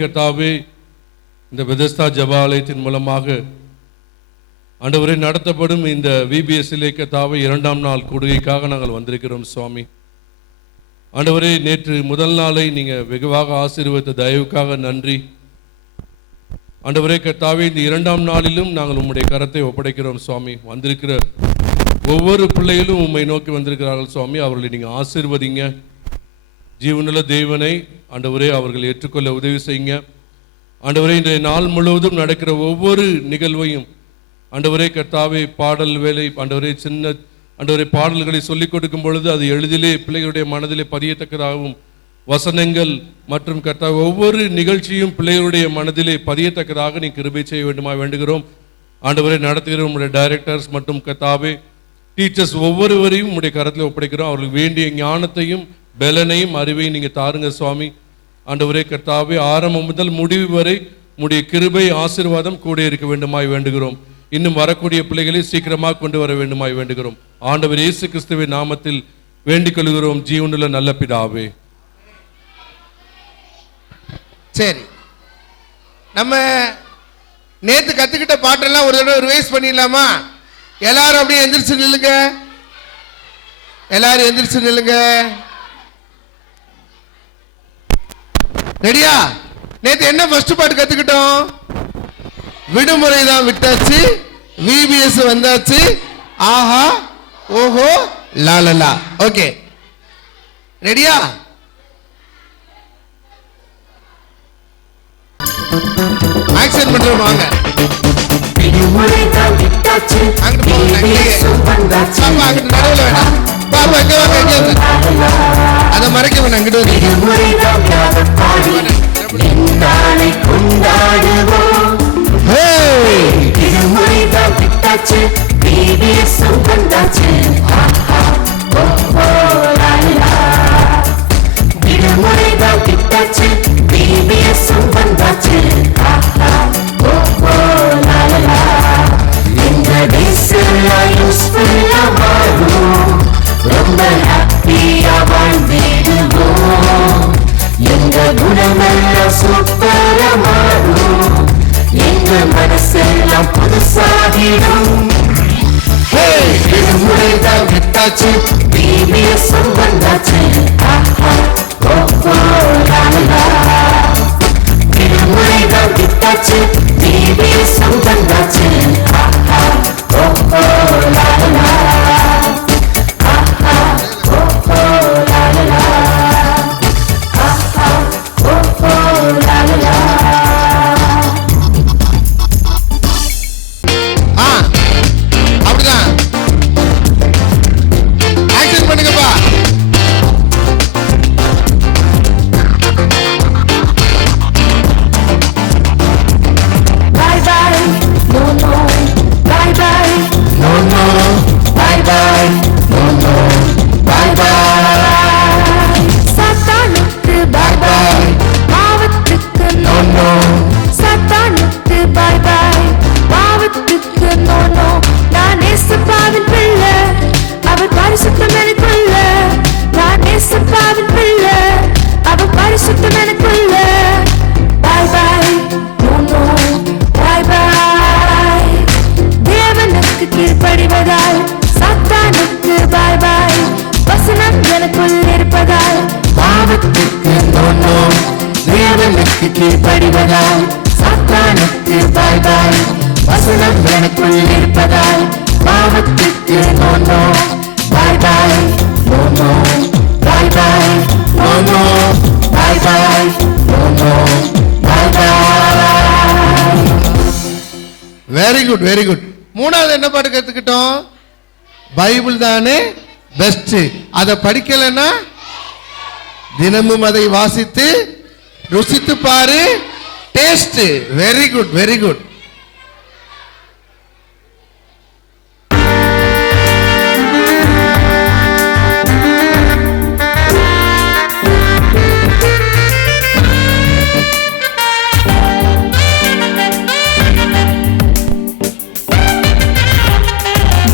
கர்த்தாவே, இந்த பெதெஸ்தா ஜெபாலயத்தின் மூலமாக ஆண்டவரே நடத்தப்படும் இந்த VBSலே கர்த்தாவே 2ஆம் நாள் கூடுகைக்காக நாங்கள் வந்திருக்கிறோம் சுவாமி. ஆண்டவரே, நேற்று முதல் நாளை நீங்க வெகுவாக ஆசீர்வதித்த தயவுக்காக நன்றி. ஆண்டவரே கர்த்தாவே, இந்த 2ஆம் நாளிலும் நாங்கள் உம்முடைய கரத்தை ஒப்படைக்கிறோம் சுவாமி. வந்திருக்கிற ஒவ்வொரு பிள்ளைகளும் உம்மை நோக்கி வந்திருக்கிறார்கள் சுவாமி. அவர்களை நீங்க ஆசீர்வதிங்க. ஜீவனுள்ள தேவனை ஆண்டவரே அவர்கள் ஏற்றுக்கொள்ள உதவி செய்யுங்க. ஆண்டவரே, இன்றைய நாள் முழுவதும் நடக்கிற ஒவ்வொரு நிகழ்வையும் ஆண்டவரே கர்த்தாவே, பாடல் வேலை ஆண்டவரே ஆண்டவரே பாடல்களை சொல்லிக் கொடுக்கும் பொழுது அது எளிதிலே பிள்ளைகளுடைய மனதிலே பதியத்தக்கதாகவும், வசனங்கள் மற்றும் கர்த்தாவே ஒவ்வொரு நிகழ்ச்சியும் பிள்ளைகளுடைய மனதிலே பதியத்தக்கதாக நீ கிருபை செய்ய வேண்டுமா வேண்டுகிறோம். ஆண்டவரை நடத்துகிற உங்களுடைய டைரக்டர்ஸ் மற்றும் கர்த்தாவே டீச்சர்ஸ் ஒவ்வொருவரையும் உங்களுடைய கரத்தில் ஒப்படைக்கிறோம். அவர்களுக்கு வேண்டிய ஞானத்தையும் பலனையும் அறிவையும் நீங்க தாருங்க சுவாமி. ஆண்டவரே கர்த்தாவே, ஆரம்பம் முதல் முடிவு வரை உம்முடைய கிருபை ஆசீர்வாதம் கூட இருக்க வேண்டுமாய் வேண்டுகிறோம். இன்னும் வரக்கூடிய பிள்ளைகளை சீக்கிரமாக கொண்டு வர வேண்டுமாய் வேண்டுகிறோம். ஆண்டவர் இயேசு கிறிஸ்துவின் நாமத்தில் வேண்டிக் கொள்கிறோம் ஜீவனுள்ள நல்ல பிதாவே. சரி, நம்ம நேத்து கத்துக்கிட்ட பாட்டெல்லாம் ஒரு தடவை ரிவைஸ் பண்ணிடலாமா? எல்லாரும் அப்படியே எந்திரிச்சு நில்லுங்க. எல்லாரும் எந்திரிச்சு நில்லுங்க. ரெடியா? நேத்து என்ன ஃபர்ஸ்ட் பாட்டு கத்துக்கிட்டோம்? விடுமுறை தான் விட்டாச்சு, VBS வந்தாச்சு, ஆஹா ஓஹோ லாலலா. ஓகே, ரெடியா? ஆக்சன் பண்றோம் வாங்க. விடுமுறை தான் விட்டாச்சு, அங்கிட்டு போங்க. பாப்பா அங்கிட்டு நடுவில் வேணாம். பாப்பா எங்க வாங்க, எங்க அதை மறைக்க வேணாம். அங்கிட்டு வந்து விடுமுறை தான் பாடி நாளை கொண்டாடுவோம். விடுமுறை தான் விட்டாச்சு, VBS வந்தாச்சு, விடுமுறை தான் விட்டாச்சு, VBS வந்தாச்சு, இந்த டேஸ்லாம் யூஸ்ஃபுல்லா மாறும், ரொம்ப ஹாப்பியா வாழ்ந்திடுவோம். எங்க குணமெல்லாம் சூப்பரா மாறும், எங்க மனசெல்லாம் புதுசாகிடும். விடுமுறை தான் விட்டாச்சு, VBS வந்தாச்சு, விடுமுறை தான் விட்டாச்சு, VBS வந்தாச்சு, கீழ்ப்படிவதால் சாத்தானுக்கு பாய் பாய், வசனம் எனக்குள் இருப்பதால் பாவத்துக்கு no no, bye bye no no, bye bye no no, bye bye no no, bye bye. Very good, very good. மூணாவது என்ன பாட்டு கத்துக்கிட்டோம்? பைபிள் தானே பெஸ்ட். அதை படிக்கலன்னா தினமும் அதை வாசித்து ருசித்து பாரு, taste. Very good, very good.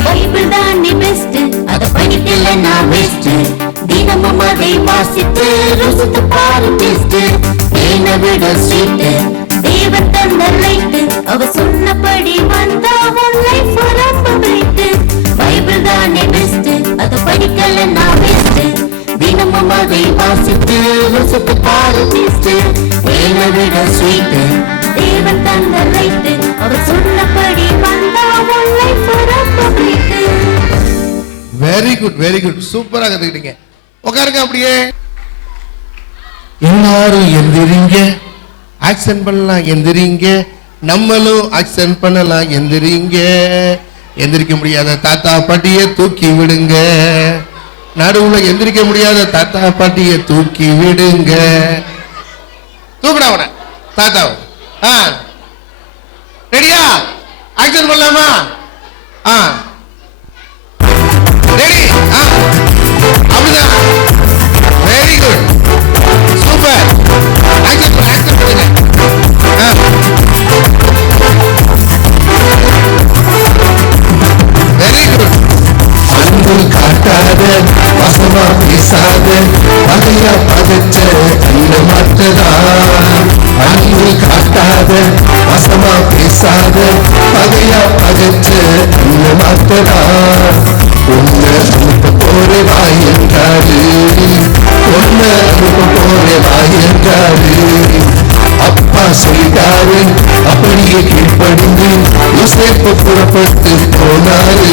Bible தானே பெஸ்ட், அதை படிக்கலன்னா வேஸ்ட். தினமும் அதை வாசித்து ருசித்து பாரு, விட ஸ்வீட் தேவன் தந்த லைட் அவ சொன்னபடி வந்தா உன் லைஃப் ரொம்ப பிரைட் பைபிள் தானே பெஸ்ட் அது படிக்கலன்னா வேஸ்ட் தினமும் அதை வாசித்து ருசித்து பாரு டேஸ்ட் தேனை விட ஸ்வீட் தேவன் தந்த லைட் அவ சொன்னபடி வந்தா உன் லைஃப் ரொம்ப bright. Very good very good, சூப்பரா கத்துக்கிட்டீங்க. உட்காருங்க அப்படியே. எல்லாரும் எந்திரிங்க, ஆக்சன் பண்ணலாம், எந்திரிங்க. நம்மளும் ஆக்சன் பண்ணலாம், எந்திரிங்க. எந்திரிக்க முடியாத தாத்தா பாட்டியை தூக்கி விடுங்க. நடுவுல எந்திரிக்க முடியாத தாத்தா பாட்டியை தூக்கி விடுங்க. தூக்குடா உன தாத்தாவை. ரெடியா? ஆக்சன் பண்ணலாமா? ரெடி? அப்படிதான். Very good, super. ஆக்சன் பண்ணுங்க. Very good. அன்பு காட்டாத வசமா பேசாத பகையா பகச்ச அந்த மாற்றதா. அன்பு காட்டாத வசமா பேசாத பகையா பகச்ச அந்த மாற்றதா. உன்னை அனுப்ப போரே வாய் என்றாரு, உன்னை அனுப்ப போரே வாய் என்றாரு. அப்பா சொல்லிட்டாரு, அப்படியே கீழ்ப்படிந்து யோசேப்பு புறப்பட்டு போனாரு.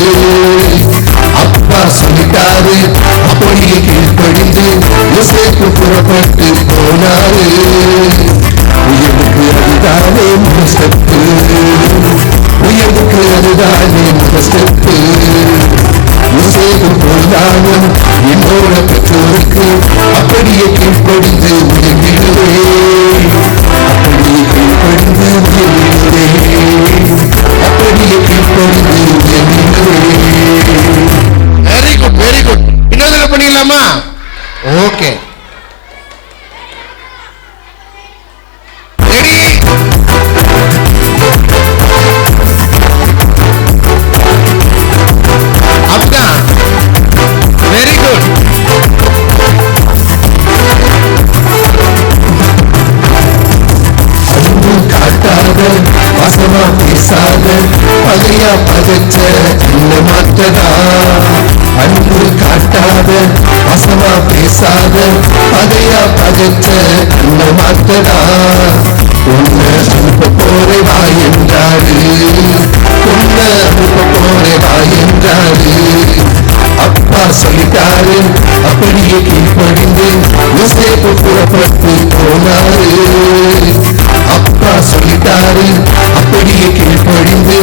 அப்பா சொல்லிட்டாரு, அப்படியே கீழ்ப்படிந்து யோசேப்பு புறப்பட்டு போனாரு. உயர்வுக்கு அதுதானே முதல் ஸ்டெப்பு, உயர்வுக்கு அதுதானே முதல் ஸ்டெப்பு. யோசேப்பு போனாலும் என்னோட பெற்றோருக்கு அப்படியே கீழ்ப்படிந்து உயர்ந்திடுவேன். அப்படியே கீழ்ப்படிந்து உயர்ந்திடுவேன். அப்படியே கீழ்ப்படிந்து உயர்ந்திடுவேன். Very good very good. இன்னொரு பண்ணிடலாமா? Okay, ready? அப்படிதான். Very good. அன்பு காட்டாத வசமா பேசாத பகையா பகச்ச என்ன மாற்றதா. அன்பு காட்டாத வசமா பேசாத பகையா பகச்ச என்ன மாற்றதா. உன்னை அனுப்ப போரே வாய் என்றாரு, உன்னை அனுப்ப போரே வாய் என்றாரு. அப்பா சொல்லிட்டாரு, அப்படியே கீழ்ப்படிந்து யோசேப்பு புறப்பட்டு போனாரு. அப்பா சொல்லிட்டாரு, அப்படியே கீழ்ப்படிந்து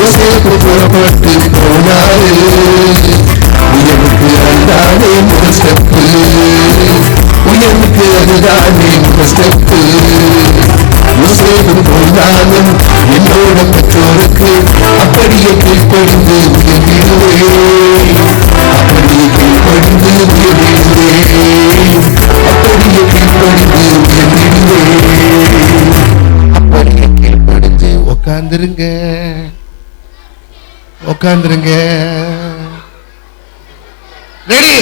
யோசேப்பு புறப்பட்டு போனாரு. உயர்வுக்கு அதுதானே முதல் ஸ்டெப்பு, உயர்வுக்கு அதுதானே முதல் ஸ்டெப்பு. யோசேப்பு போனாலும் என்னோட பெற்றோருக்கு அப்படியே கீழ்ப்படிந்து உயர்ந்திடுவேன். அப்படியே கீழ்ப்படிந்து உயர்ந்திடுவேன். அப்படியே கீழ்ப்படிந்து உயர்ந்திடுவேன். அப்படியே கீழ்ப்படிந்து உட்கார்ந்துருங்க, உட்கார்ந்துருங்க. ரெடி?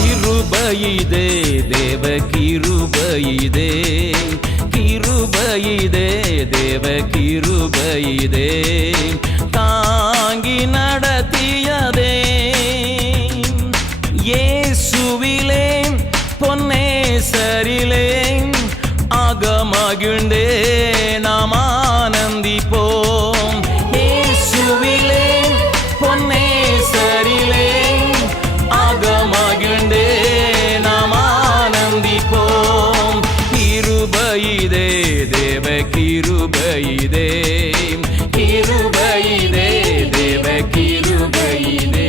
கிருபையிதே தேவ கிருபையிதே, கிருபையிதே தேவ கிருபையிதே. தாங்கி நடத்தியதே இயேசுவிலே பொன்னேசரிலே. அகமகிழ்ந்தே நாம் ஆனந்திப்போம். இயேசுவிலே பொன்னேசரிலே அகமகிழ்ந்தே நாம் ஆனந்திப்போம். கிருபையிதே தேவ கிருபையிதே, கிருபையிதே தேவ கிருபையிதே.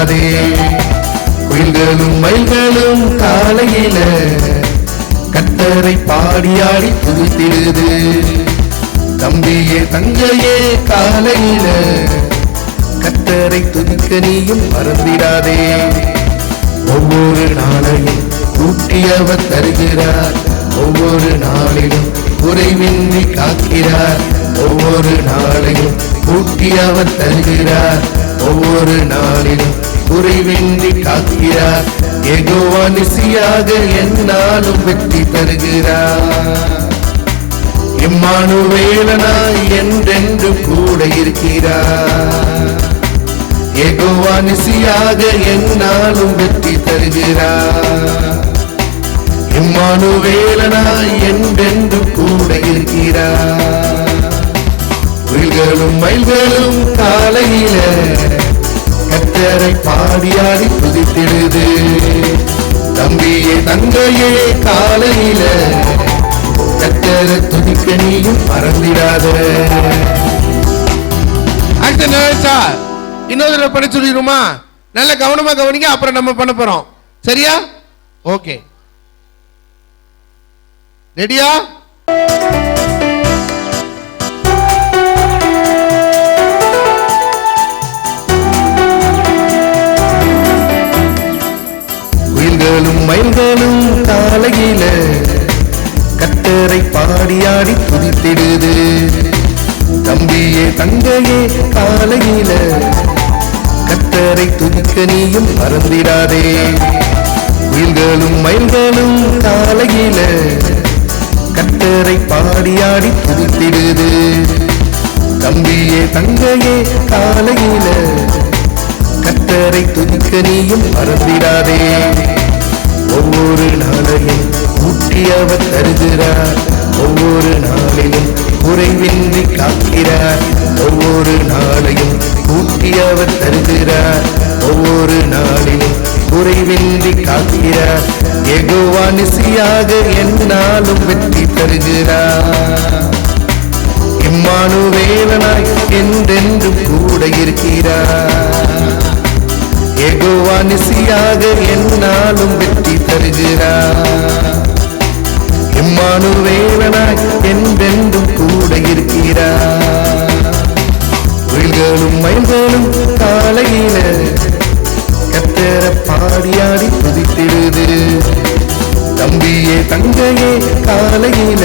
மறந்திடாதே. குயில்களும் மயில்களும் காலையில கர்த்தரை பாடியாடி துதித்திடுது. தம்பியே தங்கையே காலையில கர்த்தரை துதிக்க நீயும் மறந்திடாதே. ஒவ்வொரு நாளையும் கூட்டியவர் தருகிறார், ஒவ்வொரு நாளிலும் குறைவின்றி காக்கிறார். ஒவ்வொரு நாளையும் கூட்டியவர் தருகிறார், ஒவ்வொரு நாளிலும் குறைவின்றி காக்கிறார். யெகோவா நிசியாக எந்நாளும் வெற்றி தருகிறார். இம்மானுவேலனாய் என்றென்று கூட இருக்கிறார். யெகோவா நிசியாக எந்நாளும் வெற்றி தருகிறார். இம்மானுவேலனாய் என்றென்று கூட இருக்கிறார். குயில்களும் மயில்களும் காலையில கர்த்தரை பாடியாடி துதித்திடுது. தம்பியே தங்கையே காலையில கர்த்தரை துதிக்க நீயும் மறந்திடாத. அடுத்த நினைச்சா இன்னொரு தடவை பண்ண சொல்லிடுமா? நல்ல கவனமா கவனிங்க, அப்புறம் நம்ம பண்ண போறோம். சரியா? ஓகே, ரெடியா? குயில்களும் மயில்களும் காலையில கர்த்தரை பாடியாடி துதித்திடுது. தம்பியே தங்கையே காலையில கர்த்தரை துதிக்க நீயும் மறந்திடாதே. குயில்களும் மயில்களும் காலையில கர்த்தரை பாடியாடி துதித்திடுது. தம்பியே தங்கையே காலையில கர்த்தரை துதிக்க நீயும் மறந்திடாதே. ஒவ்வொரு நாளையும் ஊட்டியவர் தருகிறார், ஒவ்வொரு நாளிலும் குறைவின்றி காக்கிறார். ஒவ்வொரு நாளையும் ஊட்டியவர் தருகிறார், ஒவ்வொரு நாளிலும் குறைவின்றி காக்கிறார். யெகோவா நிசியாக எந்நாளும் வெற்றி தருகிறார். இம்மானுவேலனாய் என்றென்று கூட இருக்கிறார். யெகோவா நிசியாக எந்நாளும் வெற்றி தருகிறார். இம்மானுவேலனாய் என்றென்றும் கூட இருக்கிறார். குயில்களும் மயில்களும் காலையில கர்த்தரை பாடியாடி துதித்திடுது. தம்பியே தங்கையே காலையில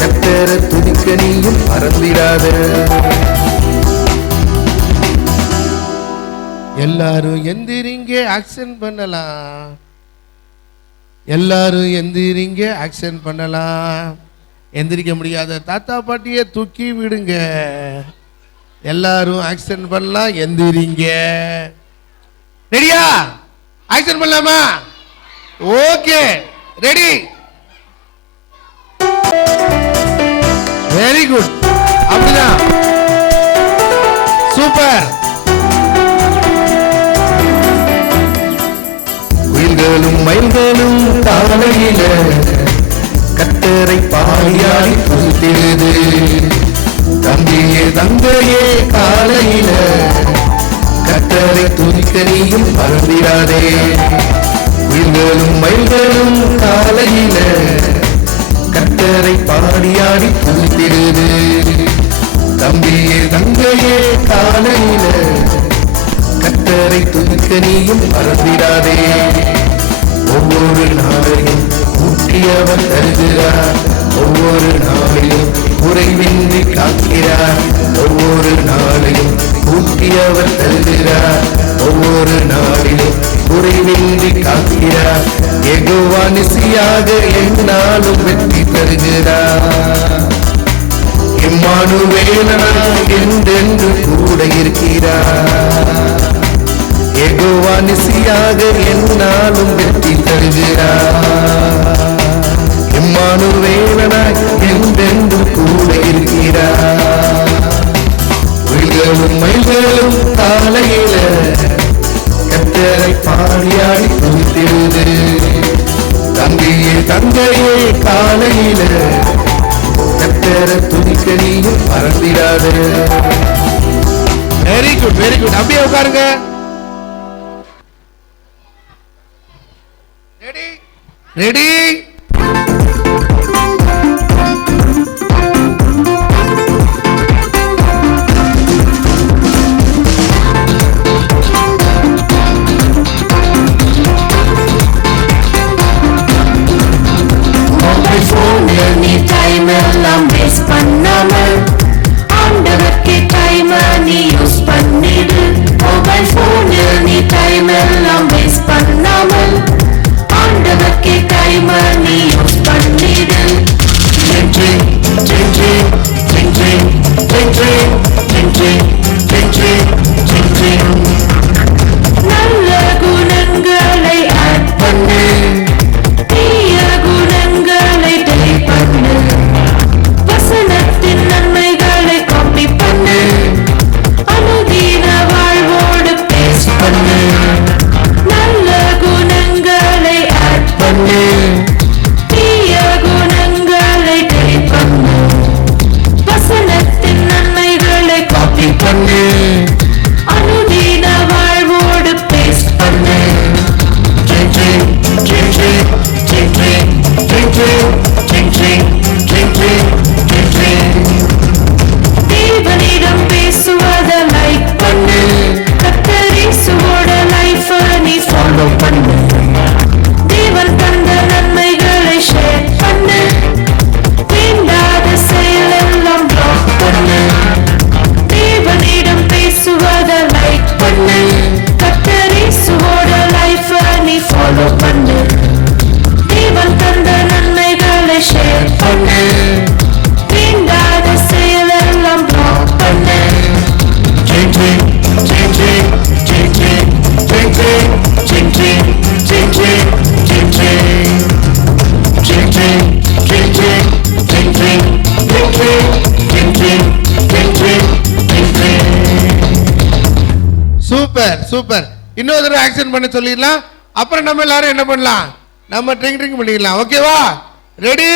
கர்த்தரை துதிக்க நீயும் மறந்திடாத. எல்லாரும் எந்திரிங்க, ஆக்ஷன் பண்ணலாம். எல்லாரும் எந்திரிங்க, ஆக்ஷன் பண்ணலாம். எந்திரிக்க முடியாத தாத்தா பாட்டியை தூக்கி விடுங்க. எல்லாரும் ஆக்ஷன் பண்ணலாம், எந்திரிங்க. ரெடியா? ஆக்ஷன் பண்ணலாமா? Okay, ready, very good. அப்படிதான், சூப்பர். குயில்களும் மயில்களும் காலையில கர்த்தரை பாடியாடி துதித்திடுது. தம்பியே தங்கையே காலையில கர்த்தரை துதிக்க நீயும் மறந்திடாதே. குயில்களும் மயில்களும் காலையில கர்த்தரை பாடியாடி துதித்திடுது. தம்பியே தங்கையே காலையில கர்த்தரை துதிக்க நீயும் மறந்திடாதே. ஒவ்வொரு நாளையும் ஊட்டியவர் தருகிறார், ஒவ்வொரு நாளிலும் குறைவின்றி காக்கிறார். ஒவ்வொரு நாளையும் ஊட்டியவர் தருகிறார், ஒவ்வொரு நாளிலும் குறைவின்றி காக்கிறார். யெகோவா நிசியாக எந்நாளும் வெற்றி தருகிறார். இம்மானுவேலனாய் என்றென்று கூட இருக்கிறார். யெகோவா நிசியாக எந்நாளும் வெற்றி தருகிறார். இம்மானுவேலனாய் என்றென்று கூட இருக்கிறார். குயில்களும் மயில்களும் காலையில கர்த்தரை பாடியாடி துதித்திடுது. தம்பியே தங்கையே காலையில கர்த்தரை துதிக்க நீயும் மறந்திடாத. Very good, very good. அப்படியே உட்காருங்க. ரெடி? மொபைல் போனில் நீ டைம் எல்லாம் வேஸ்ட் பண்ணாமல் ஆண்டவர்க்கு டைம் நீ யூஸ் பண்ணிடு. மொபைல் போனில் நீ டைம் எல்லாம் வேஸ்ட் பண்ணாமல் ஆண்டவர்க்கு டைம் நீ யூஸ் பண்ணிடு. Ding ding, ding ding, ding ding, ding ding, ding ding, ding ding, ding ding. நல்ல குணங்களை ஆட் பண்ணு, தீய குணங்களை delete பண்ணு. வசனத்தின் நன்மைகளை காப்பி பண்ணு, அனுதின வாழ்வோடு பேஸ்ட் பண்ணு. நல்ல குணங்களை ஆட் பண்ணு, தீய குணங்களை delete பண்ணு. வசனத்தின் நன்மைகளை காப்பி பண்ணு, அனுதின வாழ்வோடு பேஸ்ட் பண்ணு. Ding ding, ding ding, ding ding, ding ding, ding ding, ding ding, ding ding. தேவனிடம் பேசுவத லைக் பண்ணு, கர்த்தர் இயேசுவோட லைஃப நீ ஃபாலோ பண்ணு. தேவன் தந்த நன்மைகளை ஷேர் பண்ணு, வேண்டாத செயலெல்லாம் பிளாக் பண்ணு. தேவனிடம் பேசுவத லைக் பண்ணு, கர்த்தர் இயேசுவோட லைஃப நீ ஃபாலோ பண்ணு. தேவன் தந்த நன்மைகளை ஷேர் பண்ணு, வேண்டாத செயலெல்லாம் பிளாக் பண்ணு. Ding ding, ding ding, ding ding, ding ding, ding ding, ding ding, ding ding. Ding ding, ding ding, ding ding, ding ding, ding ding, ding ding, ding ding. Super super. இன்னொரு தடவை action பண்ண சொல்லிடலாம். அப்புறம் நம்ம எல்லாரும் என்ன பண்ணலாம்? நம்ம ட்ரிங் ட்ரிங் பண்ணிடலாம். ஓகேவா? ரெடி?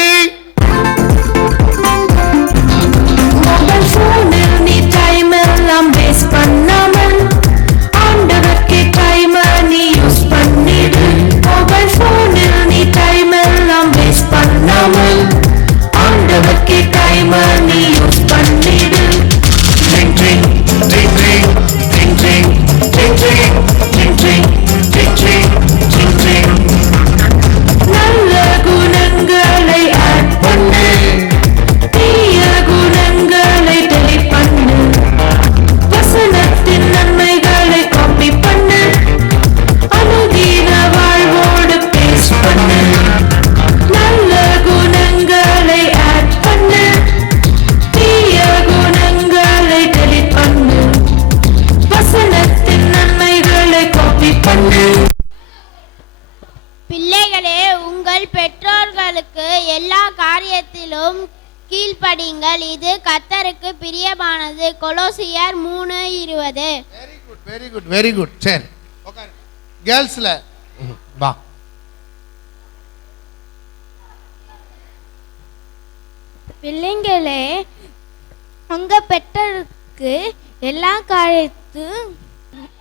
மொபைல் போனில் நீ டைம் எல்லாம் வேஸ்ட் பண்ணாமல் ஆண்டவர்க்கு டைம் நீ யூஸ் பண்ணிடு. மொபைல் போனில் நீ டைம் எல்லாம் வேஸ்ட் பண்ணாமல் ஆண்டவர்க்கு டைம் நீ யூஸ் பண்ணிடு. Ding ding, ding ding, ding ding, ding ding, ding ding, ding ding, ding ding. நல்ல குணங்களை ஆட் பண்ணு, தீய குணங்களை delete பண்ணு. வசனத்தின் நன்மைகளை காப்பி பண்ணு, அனுதின வாழ்வோடு பேஸ்ட் பண்ணு. நல்ல குணங்களை ஆட் பண்ணு, தீய குணங்களை delete பண்ணு. வசனத்தின் நன்மைகளை காப்பி பண்ணு. பிள்ளைகளே, உங்கள் பெற்றோர்களுக்கு எல்லா காரியத்திலும் கீழ்ப்படியுங்கள், இது கர்த்தருக்கு பிரியமானது. கொலோசியர் 3:20. Very good very good very good. சரி உட்காரு. கேர்ள்ஸ்ல வா. பிள்ளைங்களே, உங்க பெற்றோருக்கு எல்லா காரியத்தும்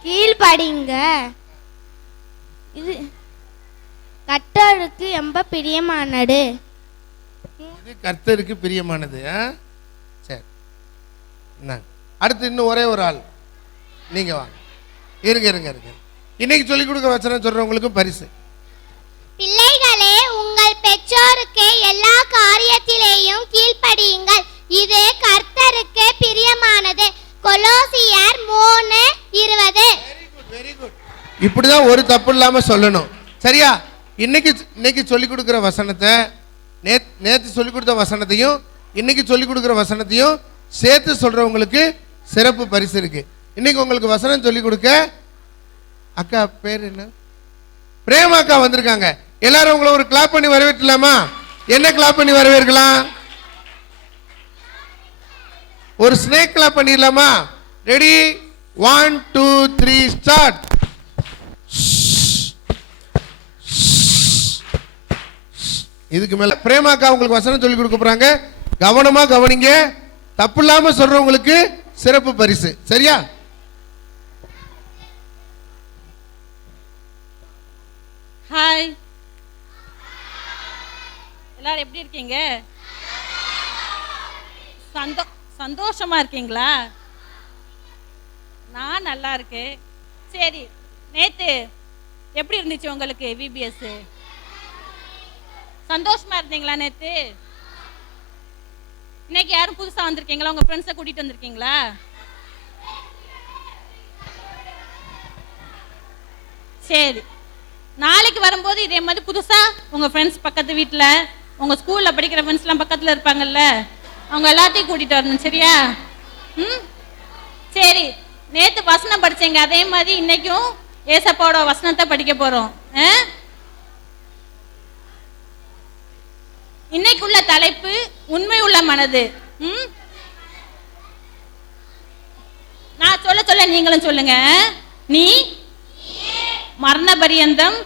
கீழ்ப்படிங்க, இது கர்த்தருக்கு ரொம்ப பிரியமானது. இது கர்த்தருக்கு பிரியமானது. சரி இந்தாங்க. அடுத்து இன்னும் ஒரே ஒரு ஆள் நீங்க வாங்க. இருங்க இருங்க இருங்க. இன்னைக்கு சொல்லிக் கொடுக்க வச்சனம் சொல்றவங்களுக்கு பரிசு. பிள்ளைகளே, உங்கள் பெற்றோருக்கு எல்லா காரியத்திலேயும் கீழ்ப்படியுங்கள், இது கர்த்தருக்கு பிரியமானது. கொலோசியர் 3:20. Very good. இப்படிதான் ஒரு தப்பு இல்லாம சொல்லணும். சரியா? இன்னைக்கு சொல்லிக் கொடுக்குற வசனத்தை நேற்று சொல்லிக் கொடுத்த வசனத்தையும் இன்னைக்கு சொல்லிக் கொடுக்குற வசனத்தையும் சேர்த்து சொல்றவங்களுக்கு சிறப்பு பரிசு இருக்கு. இன்னைக்கு உங்களுக்கு வசனம் சொல்லிக் கொடுக்க அக்கா பேர் என்ன? பிரேமா அக்கா வந்திருக்காங்க. எல்லாரும் உங்களை ஒரு கிளாப் பண்ணி வரவேற்கலாமா? என்ன கிளாப் பண்ணி வரவேற்கலாம்? ஒரு ஸ்னேக் கிளாப் பண்ணிடலாமா? ரெடி? 1 2 3 ஸ்டார்ட். இதுக்கு மேல பிரேமாக்கா உங்களுக்கு வசனம் சொல்லி கொடுக்க போறாங்க. கவனமா கவனிங்க. தப்பு இல்லாம சொல்றவங்களுக்கு சிறப்பு பரிசு. சரியா? ஹாய் எல்லாரும் எப்படி இருக்கீங்க? சந்தோஷமா இருக்கீங்களா? நான் நல்லா இருக்கேன். சரி, நேத்து எப்படி இருந்துச்சு உங்களுக்கு விபிஎஸ்? சந்தோஷமா இருந்தீங்களா நேத்து? இன்னைக்கு யாரும் புதுசா வந்திருக்கீங்களா? உங்க ஃப்ரெண்ட்ஸை கூட்டிட்டு வந்திருக்கீங்களா? சரி, நாளைக்கு வரும்போது இதே மாதிரி புதுசா உங்க ஃப்ரெண்ட்ஸ் பக்கத்து வீட்டில், உங்க ஸ்கூல்ல படிக்கிற ஃப்ரெண்ட்ஸ்லாம் பக்கத்துல இருப்பாங்கல்ல, அவங்க எல்லாத்தையும் கூட்டிட்டு வரணும். சரியா? சரி, நேத்து வசனம் படிச்சீங்க, அதே மாதிரி இன்னைக்கும் ஏசப்பாவோட வசனத்தை படிக்க போறோம். இன்னைக்குள்ள தலைப்பு உண்மை உள்ள மனது. நான் சொல்ல சொல்ல நீங்களும் சொல்லுங்க. நீ மரண பரியந்தம்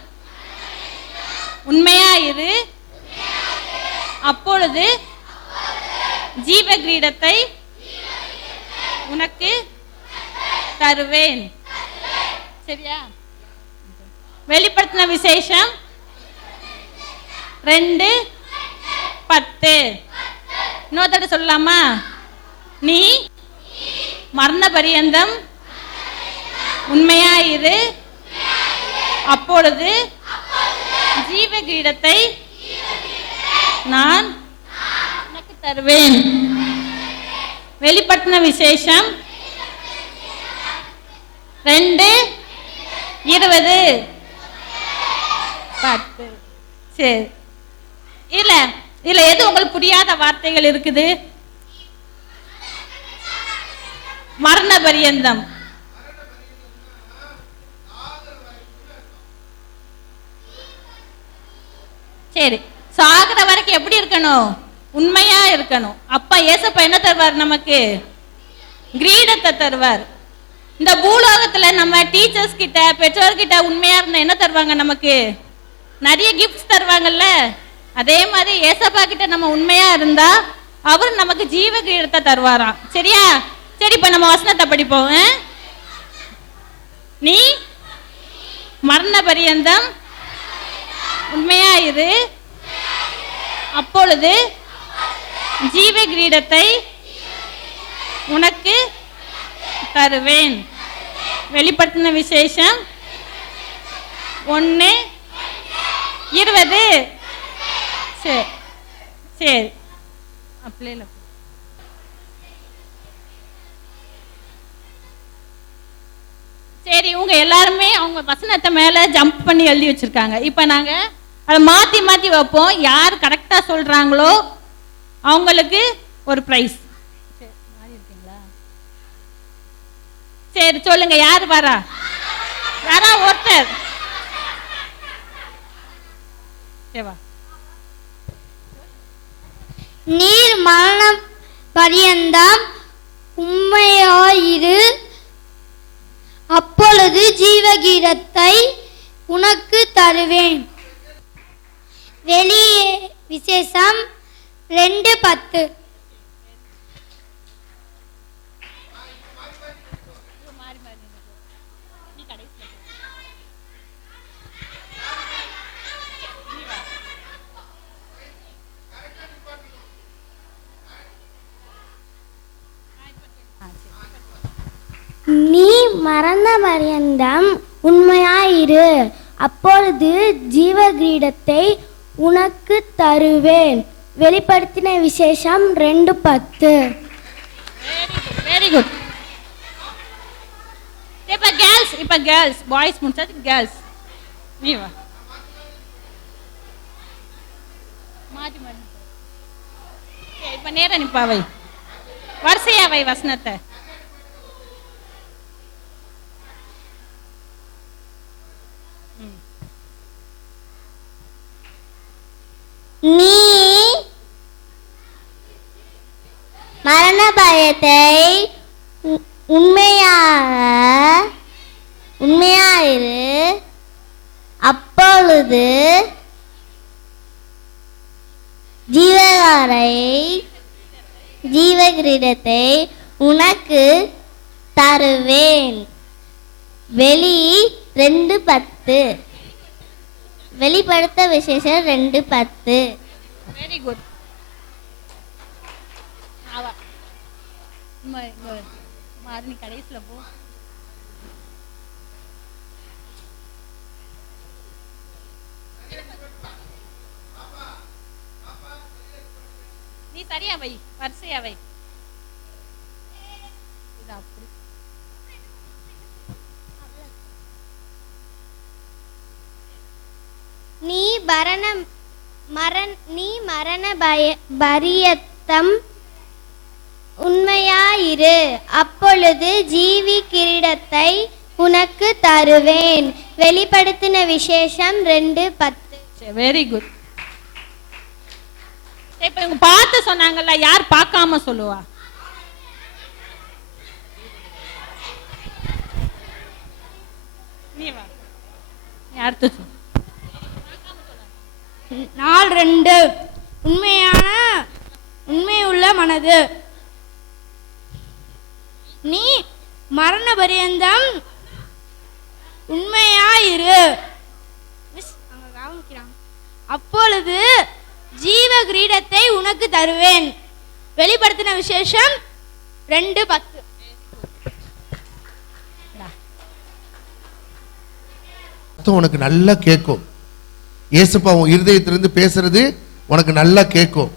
உண்மையா இரு, அப்பொழுது ஜீவ கிரீடத்தை உனக்கு தருவேன். சரியா? வெளிப்படுத்தின விசேஷம் 2:10. இன்னொருத்தட சொல்லலாமா? நீ மரண பரியந்தம் உண்மையாயிரு, அப்பொழுது ஜீவ கிரீடத்தை நான் உனக்கு தருவேன். வெளிப்படுத்தின விசேஷம் 2:20. 10. சரி, இல்ல எது உங்களுக்கு புரியாத வார்த்தைகள் இருக்குது? மரண பரியந்தம். சரி, சாகிற வரைக்கும் எப்படி இருக்கணும்? உண்மையா இருக்கணும். அப்ப ஏசப்பா என்ன தருவார்? நமக்கு கிரீடத்தை தருவார். இந்த பூலோகத்துல நம்ம டீச்சர்ஸ் கிட்ட, பெற்றோர்கிட்ட உண்மையா இருந்தா என்ன தருவாங்க? நமக்கு நிறைய கிஃப்ட்ஸ் தருவாங்கல்ல. அதே மாதிரி ஏசப்பா கிட்ட நம்ம உண்மையா இருந்தா அவர் நமக்கு ஜீவ கிரீடத்தை தருவாராம். சரியா? சரி, இப்ப நம்ம வசனத்தை படிப்போம். நீ மரண பரியந்தம் உண்மையாயிரு, அப்பொழுது ஜீவ கிரீடத்தை உனக்கு தருவேன். வெளிப்படுத்தின விசேஷம் 1:20. சரி சரி, அப்படியே சரி. உங்க எல்லாருமே அவங்க வசனத்தை மேல ஜம்ப் பண்ணி எழுதி வச்சிருக்காங்க. இப்ப நாங்க அதை மாத்தி மாத்தி வைப்போம். யார் கரெக்டா சொல்றாங்களோ அவங்களுக்கு ஒரு பிரைஸ். சரி, சொல்லுங்க, யார் வரா? யாரா ஒருத்தர்? நீர் மரணம் பரியந்தம் உண்மையாயிரு, அப்பொழுது ஜீவகீரத்தை உனக்கு தருவேன். வெளியே விசேஷம் 2:10. நீ மரண பரியந்தம் உண்மையாயிரு, அப்பொழுது ஜீவ கிரீடத்தை உனக்கு தருவேன். வெளிப்படுத்தின விசேஷம் 2:10. Very good. இப்ப கேர்ள்ஸ் பாய்ஸ் முடிச்சாச்சு. கேர்ள்ஸ் நீ வா. மாத்தி மாத்தி. இப்ப நேரா நிப்பா வை, வரிசையா வை வசனத்தை. நீ மரண பயத்தை உண்மையாயிரு, அப்பொழுது ஜீவகிரீடத்தை உனக்கு தருவேன். வெளி 2:10. வெளிப்படுத்த விசேஷம் 2:10. Very good. மாறு, நீ கடைசியில் போ. நீ சரியா வை, வரிசையா வை. இது அப்படி. நீ மரண பரியத்தம் உண்மையாயிரு, அப்பொழுது ஜீவி கிரீடத்தை உனக்கு தருவேன். வெளிப்படுத்தின விசேஷம் 2:10. Very good. இப்ப இவங்க பார்த்து சொன்னாங்கல்ல, யார் பார்க்காம சொல்லுவா? நீ வா, நீ அடுத்து சொல்லு. 4:2 உண்மையுள்ள மனது. நீ மரண பரியந்தம் உண்மையாயிரு, அப்பொழுது ஜீவ கிரீடத்தை உனக்கு தருவேன். வெளிப்படுத்தின விசேஷம் 2:10. உனக்கு நல்லா கேட்கும். இயேசுப்பா உன் இருதயத்திலிருந்து பேசுறது உனக்கு நல்லா கேட்கும்.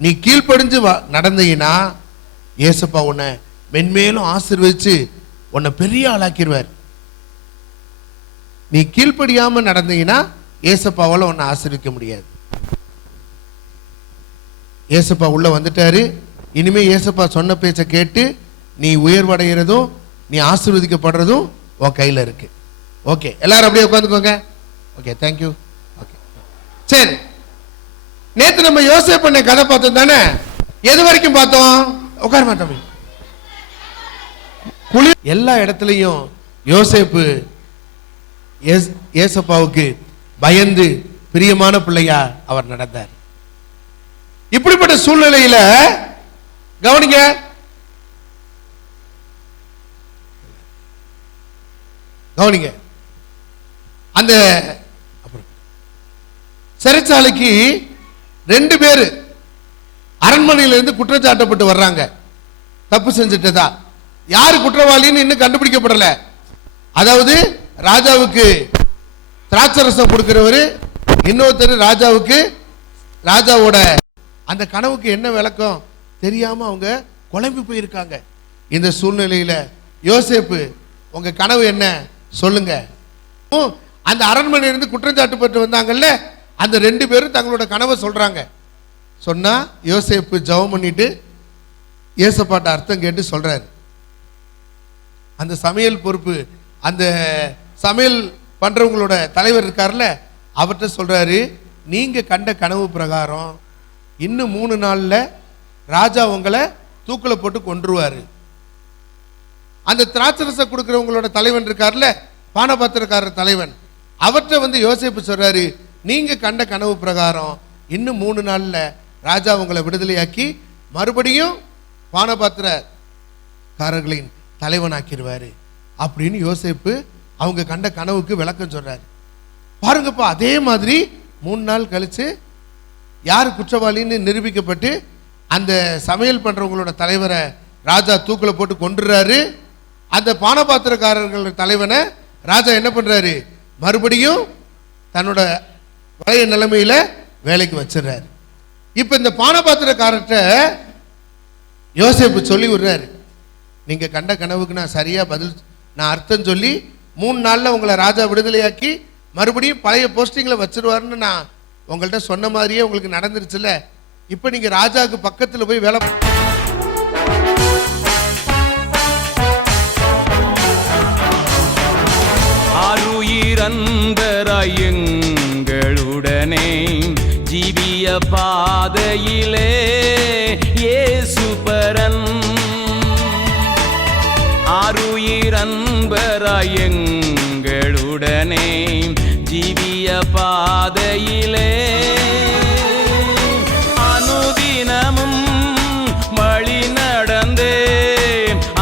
நீ கீழ்ப்படிஞ்சு நடந்தீங்கன்னா இயேசுப்பா உன்னை மென்மேலும் ஆசீர்வதிச்சு உன்னை பெரிய ஆளாக்கிடுவார். நீ கீழ்ப்படியாம நடந்தீங்கன்னா இயேசுப்பாவால் உன்னை ஆசீர்விக்க முடியாது. இயேசுப்பா உள்ள வந்துட்டாரு. இனிமே இயேசுப்பா சொன்ன பேச்சை கேட்டு நீ உயர்வடைகிறதும் நீ ஆசீர்வதிக்கப்படுறதும் உன் கையில் இருக்கு. ஓகே, எல்லாரும் அப்படியே உட்காந்துக்கோங்க. Okay, thank you. ஓகே, சரி. நேற்று நம்ம யோசேப்பு பண்ண கதை பார்த்தோம் தானே? எது வரைக்கும் பார்த்தோம்? உட்கார மாட்டோம். எல்லா இடத்துலையும் யோசேப்பு ஏசப்பாவுக்கு பயந்து பிரியமான பிள்ளையா அவர் நடந்தார். இப்படிப்பட்ட சூழ்நிலையில கவனிங்க, அந்த சிறைச்சாலைக்கு 2 பேர் அரண்மனையிலிருந்து குற்றச்சாட்டப்பட்டு வர்றாங்க. தப்பு செஞ்சுட்டதா. யாரு குற்றவாளின்னு இன்னும் கண்டுபிடிக்கப்படல. அதாவது ராஜாவுக்கு திராட்சரசம் கொடுக்கிறவரு, இன்னொருத்தர் ராஜாவோட அந்த கனவுக்கு என்ன விளக்கம் தெரியாம அவங்க குழம்பி போயிருக்காங்க. இந்த சூழ்நிலையில யோசேப்பு, உங்க கனவு என்ன சொல்லுங்க. அந்த அரண்மனையிலிருந்து குற்றச்சாட்டுப்பட்டு வந்தாங்கல்ல, அந்த 2 பேரும் தங்களோட கனவை சொல்றாங்க. சொன்னா யோசேப்பு ஜெபம் பண்ணிட்டு ஏசப்பாட்ட அர்த்தம் கேட்டு சொல்றாரு. அந்த சமையல் பொறுப்பு, அந்த சமையல் பண்றவங்களோட தலைவர் இருக்கார்ல, அவர்கிட்ட சொல்றாரு, நீங்க கண்ட கனவு பிரகாரம் இன்னும் 3 நாள்ல ராஜா உங்களை தூக்குல போட்டு கொன்றுவாரு. அந்த திராட்சரச கொடுக்கிறவங்களோட தலைவன் இருக்கார்ல, பானபாத்திரக்காரர் தலைவன், அவர்கிட்ட யோசேப்பு சொல்றாரு, நீங்க கண்ட கனவு பிரகாரம் இன்னும் 3 நாள்ல ராஜா உங்களை விடுதலையாக்கி மறுபடியும் பானபாத்திரக்காரர்களின் தலைவனாக்கிடுவாரு அப்படின்னு யோசேப்பு அவங்க கண்ட கனவுக்கு விளக்கம் சொல்றாரு. பாருங்கப்பா, அதே மாதிரி 3 நாள் கழிச்சு யார் குற்றவாளின்னு நிரூபிக்கப்பட்டு அந்த சமையல் பண்றவங்களோட தலைவரை ராஜா தூக்குல போட்டு கொன்றுறாரு. அந்த பானபாத்திரக்காரர்கள் தலைவனை ராஜா என்ன பண்றாரு, மறுபடியும் தன்னோட பழைய நிலைமையில வேலைக்கு வச்சிடறாரு. இப்ப இந்த பானபாத்திரக்காரர்கிட்ட யோசேப்பு சொல்லி விடுறாரு, நீங்க கண்ட கனவுக்கு நான் சரியா நான் அர்த்தம் சொல்லி 3 நாள்ல உங்களை ராஜா விடுதலையாக்கி மறுபடியும் பழைய போஸ்டிங்ல வச்சிருவாருன்னு நான் உங்கள்கிட்ட சொன்ன மாதிரியே உங்களுக்கு நடந்துருச்சுல. இப்ப நீங்க ராஜாவுக்கு பக்கத்துல போய் வேலை எங்களுடனே ஜீவிய பாதையிலே இயேசுபரன் ஆருயிரன்பராய் எங்களுடனே ஜீவிய பாதையிலே அனுதினமும் வழி நடந்தே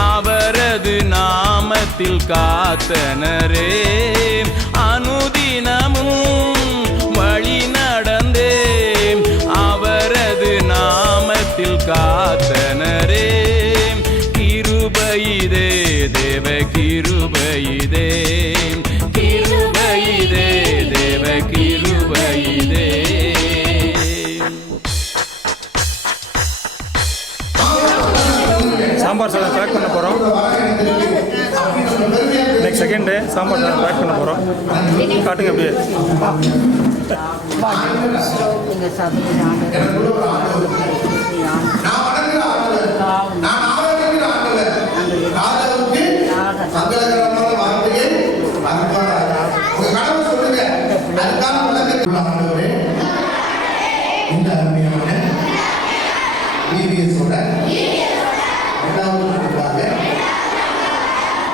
அவரது நாமத்தில் காத்தனரே. அனுதினமும் வழி நடந்தே அவர் செகண்டு சாம்பார் பேக் பண்ண போகிறோம். காட்டுங்க அப்படியே. இந்த அருமையான VBS-ஓட இரண்டாவது நாளுக்காக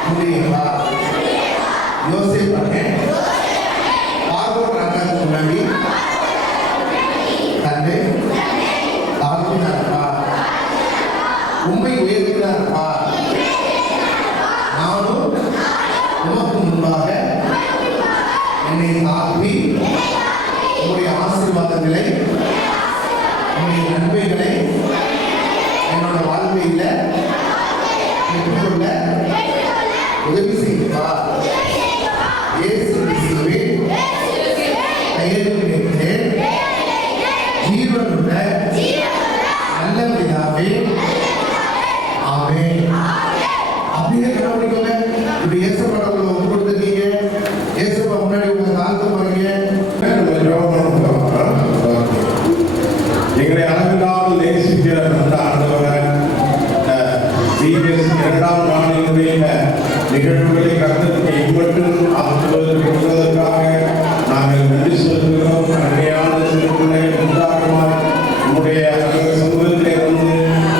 முடியவா யோசேப் அண்ணன் பார்வோன் ராஜாவுக்கு முன்னாடி தன்னை தாழ்த்தினார்ப்பா, உண்மை உயர்த்தினார்ப்பா, நானும் உமக்கு முன்பாக என்னை தாழ்த்தி உங்களுடைய ஆசீர்வாதங்களை உங்களுடைய நன்மைகளை என்னோட வாழ்க்கையில் பெற்றுக்கொள்ள உதவி செய்வா. இயேசு கிறிஸ்துவின் பெயரில் நிற்கிறேன். ஜீவனுள்ள நல்ல பிதாவே, ஆமென். அப்படியே கவனிக்கோங்க. இப்படி இயேசுப்படத்துல ஒப்பு கொடுத்துருக்கீங்க. இயேசுப்பா முன்னாடி உங்க தாழ்த்த போறீங்க. எங்களை அளவில்லாமல் நேசிக்கிற அந்த ஆண்டவரை VBS இரண்டாம் நாளினுடைய நிகழ்வுகளை கருத்துக்கு இம்மட்டும் கொடுப்பதற்காக நாங்கள் நன்றி செலுத்துகிறோம். அருமையான சிறுபிள்ளை உண்டாகுமாய் நம்முடைய சமூகத்திலே வந்து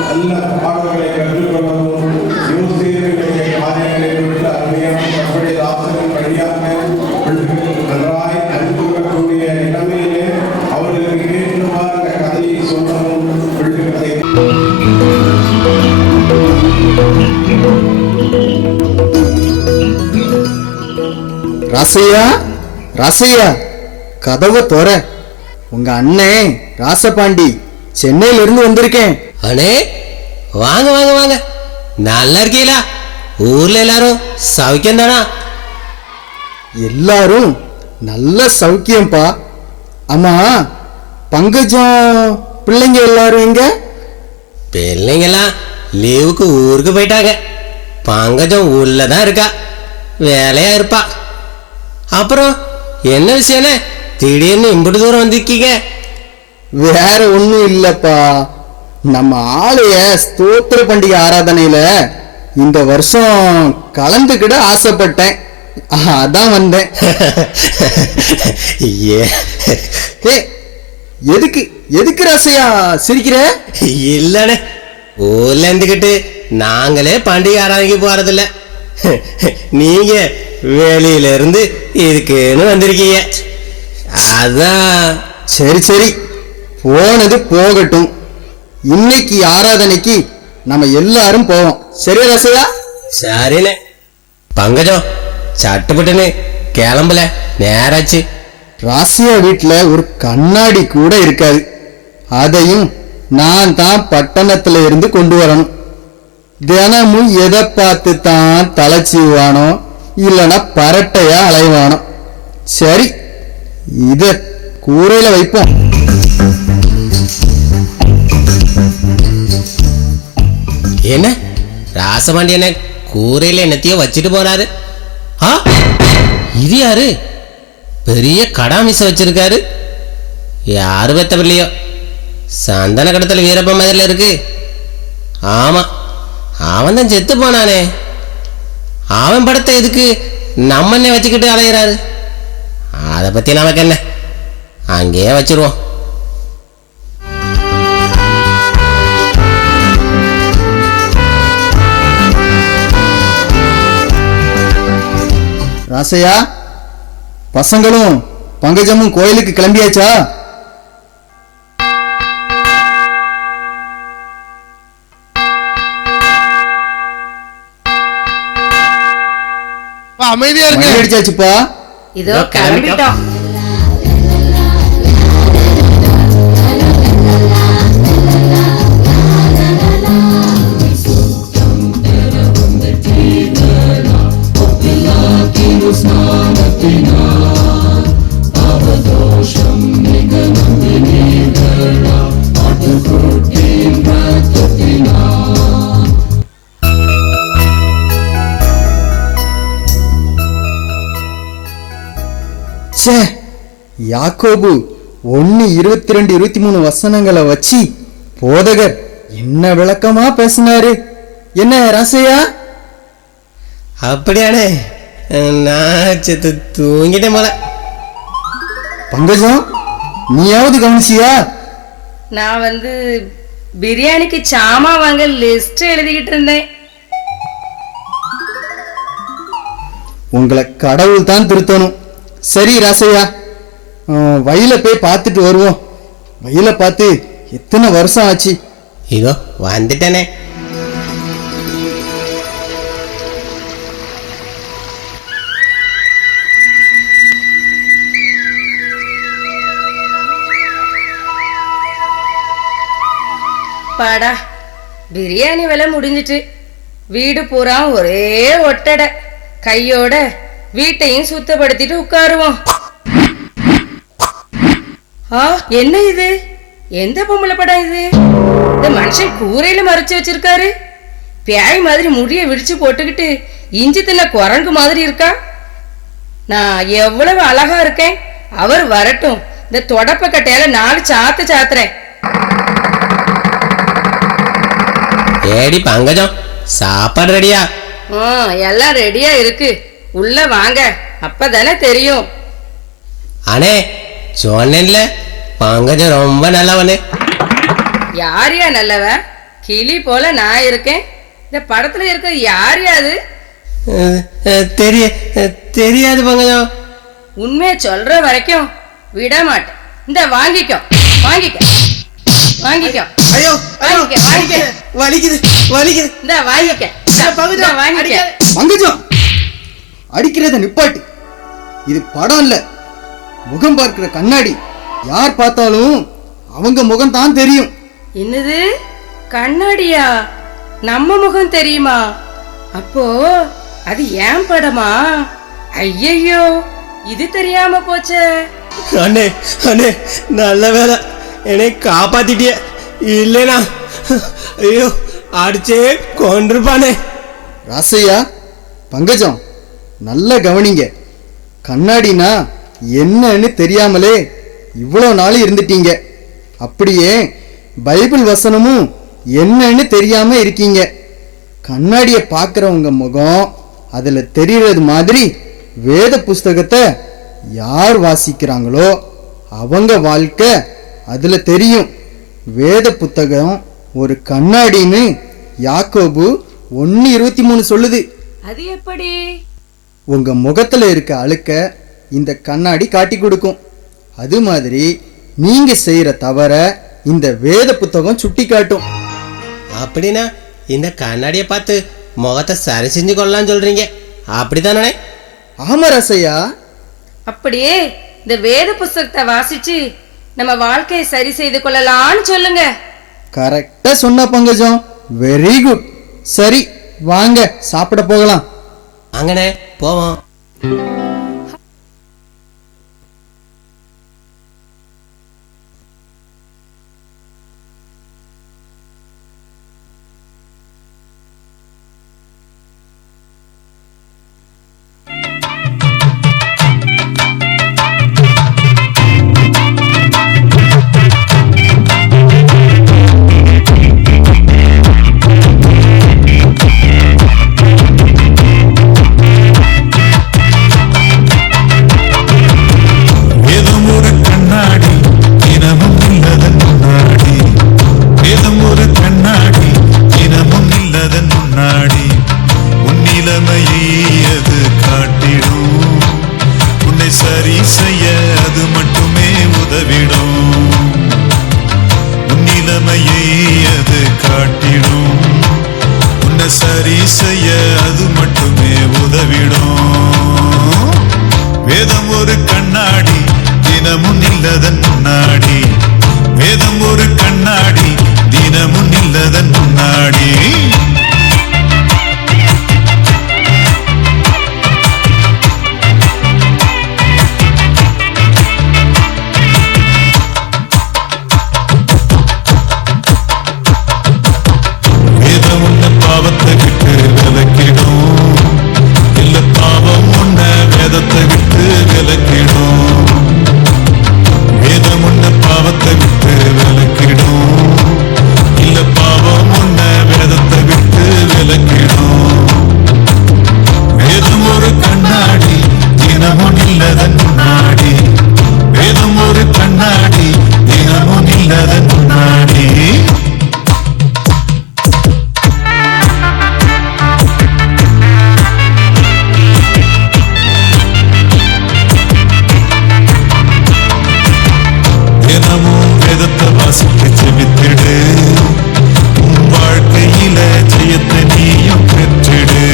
நல்ல பாடல்களை கற்றுக்கொள்ளவும் யோசிக்கக்கூடிய காரியங்களை விட்டு அருமையான நம்முடைய தாசனின் வழியாக நன்றாய் அறிந்துகக்கூடிய நிலைமையிலே அவர்களுக்கு ஏற்றவாறு இந்த கதையை சொல்லவும் விழுகிறதை ராசையா, ராசையா, கதவை தோற. உங்க அண்ணே ராசபாண்டி சென்னையில இருந்து வந்திருக்கேன். அண்ணே வாங்க வாங்க வாங்க, நல்லா இருக்கீங்களா? ஊர்ல எல்லாரும் சௌக்கியம் தானா? எல்லாரும் நல்ல சௌக்கியம்பா. ஆமா, பங்கஜம் பிள்ளைங்க எல்லாரும் எங்க? பிள்ளைங்கெல்லாம் லீவுக்கு ஊருக்கு போயிட்டாங்க. பங்கஜம் ஊர்ல தான் இருக்கா, வேலையா இருப்பா. அப்புறம் என்ன விஷயம்னே திடீர்னு இம்புட்டு தூரம் வந்திருக்கீங்க? வேற ஒண்ணும் இல்லப்பா, நம்ம ஆலய ஸ்தோத்திர பண்டிகை ஆராதனையில இந்த வருஷம் கலந்துக்கிட ஆசைப்பட்டேன், அதான் வந்தேன். எதுக்கு எதுக்கு ராசையா சிரிக்கிற? இல்லண்ணே, ஊர்ல இருந்துக்கிட்டு நாங்களே பண்டிகை ஆராதனைக்கு போறதில்ல, நீங்க வெளியில இருந்து இதுக்குன்னு வந்திருக்கீங்க, அதான். சரி சரி, போனது போகட்டும். இன்னைக்கு ஆராதனைக்கு நம்ம எல்லாரும் போவோம். சரியா ராசையா? சரிண்ணே. பங்கஜம் சட்டுப்பட்டுன்னு கிளம்பல, நேராச்சு. ராசியா வீட்டுல ஒரு கண்ணாடி கூட இருக்காது, அதையும் நான் தான் பட்டணத்துல இருந்து கொண்டு வரணும். தினமும் எதை பார்த்து தான் தலைச்சிவானோ இல்லைன்னா பரட்டையா அலைவானோ. சரி, இத கூரையில வைப்போம். என்ன ராசபாண்டி என்ன கூரையில என்னத்தையோ வச்சுட்டு போறாரு? ஆ, இது யாரு? பெரிய கடாமிச வச்சிருக்காரு. யாரு பெத்த பிள்ளையோ? சந்தன கடத்தல் வீரப்ப மாதிரில இருக்கு. ஆமா, அவன் தான் செத்து போனானே. அவன் படத்தை எதுக்கு நம்ம என்ன வச்சுக்கிட்டு அலையிறாரு? அதை பத்தி நமக்கு என்ன, அங்கேயே வச்சிருவோம். ராசையா, பசங்களும் பங்கஜமும் கோயிலுக்கு கிளம்பியாச்சா? அமைதியா இருக்கு. அடிச்சாச்சுப்பா. இதோ கிளம்பிட்டோம். ச்சே, யாக்கோபு 1:22-23 வசனங்களை வச்சு போதகர் என்ன விளக்கமா பேசினாரு. என்ன ராசையா? அப்படியானே, நான் செத்து தூங்கிட்டேன் போல. பங்கஜம், நீயாவது கவனிச்சியா? நான் பிரியாணிக்கு சாமான் வாங்க லிஸ்ட் எழுதிக்கிட்டு இருந்தேன். உங்களை கடவுள் தான் திருத்தணும். சரி ராசையா, வயல போய் பார்த்துட்டு வருவோம். வயல பார்த்து எத்தனை வருஷம் ஆச்சு. இதோ வந்துட்டேனே. பாடா, பிரியாணி விலை முடிஞ்சிட்டு. வீடு பூரா ஒரே ஒட்டடை. கையோட வீட்டையும் சுத்தப்படுத்திட்டு உட்காருவோம். என்ன இது? எந்த பொம்பளை படம் இது? இந்த மனுஷன் கூரையில மறைச்சு வச்சிருக்காரு. பியாய் மாதிரி முடிய விரிச்சு போட்டுக்கிட்டு இஞ்சி தின்ன குரங்கு மாதிரி இருக்கா. நான் எவ்வளவு அழகா இருக்கேன். அவர் வரட்டும், இந்த தொடப்ப கட்டையால 4 சாத்து சாத்துறேன். ஏடி பங்கஜம், சாப்பாடு ரெடியா? எல்லாம் ரெடியா இருக்கு. உள்ள வாங்க, அப்பதானே தெரியும். அண்ணே, சொன்னேன்ல பங்கஜம் ரொம்ப நல்லவனே. யாரியா நல்லவ? கிளி போல நான் இருக்கேன். இந்த படத்துல இருக்க யாரியாது? தெரியாது பங்கஜம். உண்மையை சொல்ற வரைக்கும் விட மாட்டேன். இந்த வாங்கிக்கோ, வாங்கிக்க, வாங்கிக்கோ. ஐயோ, வாங்கிக்க, வாங்கிக்க. வலிக்குது வலிக்குது. இந்த வாங்கிக்க, வாங்கிக்க. பங்கஜம், அடிக்கிறத நிப்பாட்டு. இது படம் இல்ல, முகம் பார்க்கிற கண்ணாடி. யார் பார்த்தாலும் அவங்க முகம் தான் தெரியும். என்னது கண்ணாடியா? நம்ம முகம் தெரியுமா? அப்போ அது ஏன் படமா? ஐயையோ, இது தெரியாம போச்சே. அண்ணே அண்ணே, நல்ல வேலை என்னை காப்பாத்திட்டிய. இல்லைனா ஐயோ அடிச்சே கொண்டிருப்பானே. ராசையா, பங்கஜம், நல்ல கவனிங்க. கண்ணாடினா என்னன்னு தெரியாமலே இவ்வளோ நாள் இருந்துட்டீங்க. அப்படியே பைபிள் வசனமும் என்னன்னு தெரியாம இருக்கீங்க. கண்ணாடியை பார்க்குறவங்க முகம் அதில் தெரிகிறது மாதிரி வேத புஸ்தகத்தை யார் வாசிக்கிறாங்களோ அவங்க வாழ்க்கை அதில் தெரியும். வேத புத்தகம் ஒரு கண்ணாடின்னு யாக்கோபு 1:23 சொல்லுது. அது எப்படி? உங்க முகத்துல இருக்க அழுக்க இந்த கண்ணாடி காட்டி கொடுக்கும். அது மாதிரி நீங்க செய்யற தவற இந்த வேத புத்தகம் சுட்டி காட்டும். அப்படின்னா இந்த கண்ணாடியை பார்த்து முகத்தை சரி செஞ்சு கொள்ளலாம் சொல்றீங்க, அப்படித்தானே? ஆமா ரசையா. அப்படியே இந்த வேத புஸ்தகத்தை வாசிச்சு நம்ம வாழ்க்கையை சரி செய்து கொள்ளலாம்னு சொல்லுங்க. கரெக்டா சொன்ன பங்கஜம், வெரி குட். சரி, வாங்க சாப்பிட போகலாம். அங்கனே போவோம். வேதத்தை விட்டு விலக்கிடும். நில்லதன் முன்னாடி வேதம் ஒரு கண்ணாடி தினமும் நில்லதன் முன்னாடி தினமும் வேதத்தை வாசித்து செவித்திடு உன் வாழ்க்கையில ஜெயத்தை நீயும் பெற்றிடு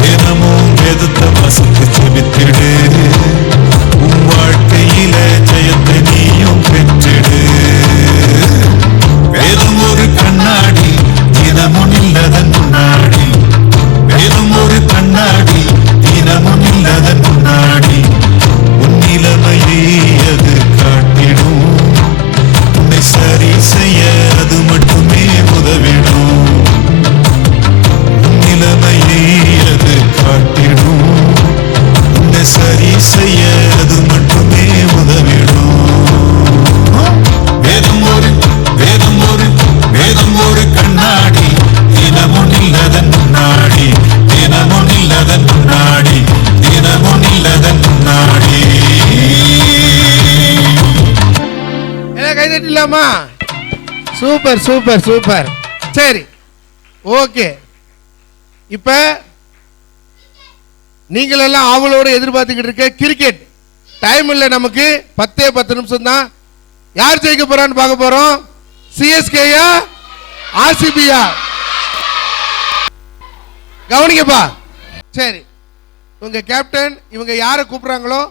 தினமும் வேதத்தை வாசித்து செவித்திடு உன் வாழ்க்கையில ஜெயத்தை நீயும் பெற்றிடு வேதம் ஒரு கண்ணாடி தினமும் நில்லதன் முன்னாடி வேதம் ஒரு கண்ணாடி தினமும் நில்லதன் முன்னாடி உன் நிலைமையை அது காட்டிடும் உன்னை சரி செய்ய அது மட்டுமே உதவிடும் உன் நிலைமையை அது காட்டிடும் உன்னை சரி செய்ய அது மட்டுமே உதவிடும் வேதம் ஒரு வேதம் ஒரு வேதம் ஒரு கண்ணாடி தினமும் நில்லதன் முன்னாடி தினமும் நில்லதன் முன்னாடி தினமும் நில்லதன் முன்னாடி கை தட்டிடலாமா? Super super super. சரி, ஓகே. இப்ப நீங்கள் எல்லாம் ஆவலோட எதிர்பார்த்துக்கிட்டு இருக்க கிரிக்கெட் டைம் இல்லை, நமக்கு 10 நிமிஷம் தான். யார் ஜெயிக்க போறான்னு பார்க்க போறோம். சிஎஸ்கேயா ஆர்சிபியா? கவனிக்கப்பா. சரி, உங்க கேப்டன் இவங்க யாரை கூப்பிடுறாங்களோ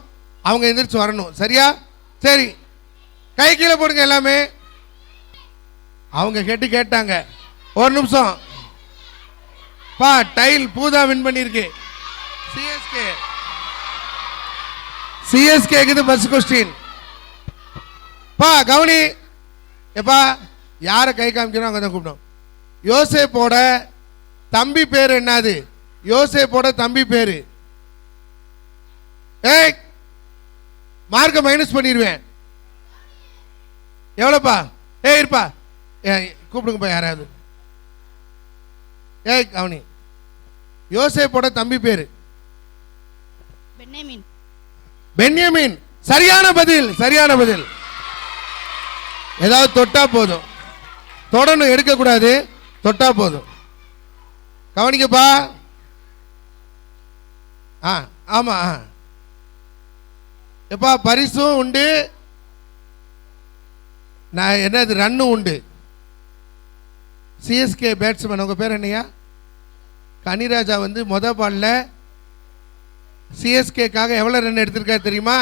அவங்க எந்திரிச்சு வரணும், சரியா? சரி, கை கீழே போடுங்க எல்லாமே. அவங்க கேட்டாங்க. ஒரு நிமிஷம் பா, டைல் பூதா வின் பண்ணிருக்கு. CSK first question. பா கவனி. எப்பா யாரை கை காமிக்கிறோம் அங்கே தான் கூப்பிடும். யோசேப்போட தம்பி பேர் என்னது? யோசேப்போட தம்பி பேரு. ஏய், மார்க்க மைனஸ் பண்ணிடுவேன். எவ்வளோப்பா? ஏய் இருப்பா, கூப்பிடுங்கப்பா யாராவது. ஏய் கவனி, யோசேப்போட தம்பி பேரு பென்யமீன். பென்யமீன். சரியான பதில், சரியான பதில். ஏதாவது தொட்டா போதும், தொடணும், எடுக்கக்கூடாது, தொட்டா போதும். கவனிக்கப்பா. ஆமா, எப்பா பரிசும் உண்டு, நான் என்னது ரன்னும் உண்டு. சிஎஸ்கே பேட்ஸ்மேன் உங்க பேர் என்னையா? கனிராஜா முத பால்ல சிஎஸ்கேக்காக எவ்வளவு ரன் எடுத்திருக்காரு தெரியுமா?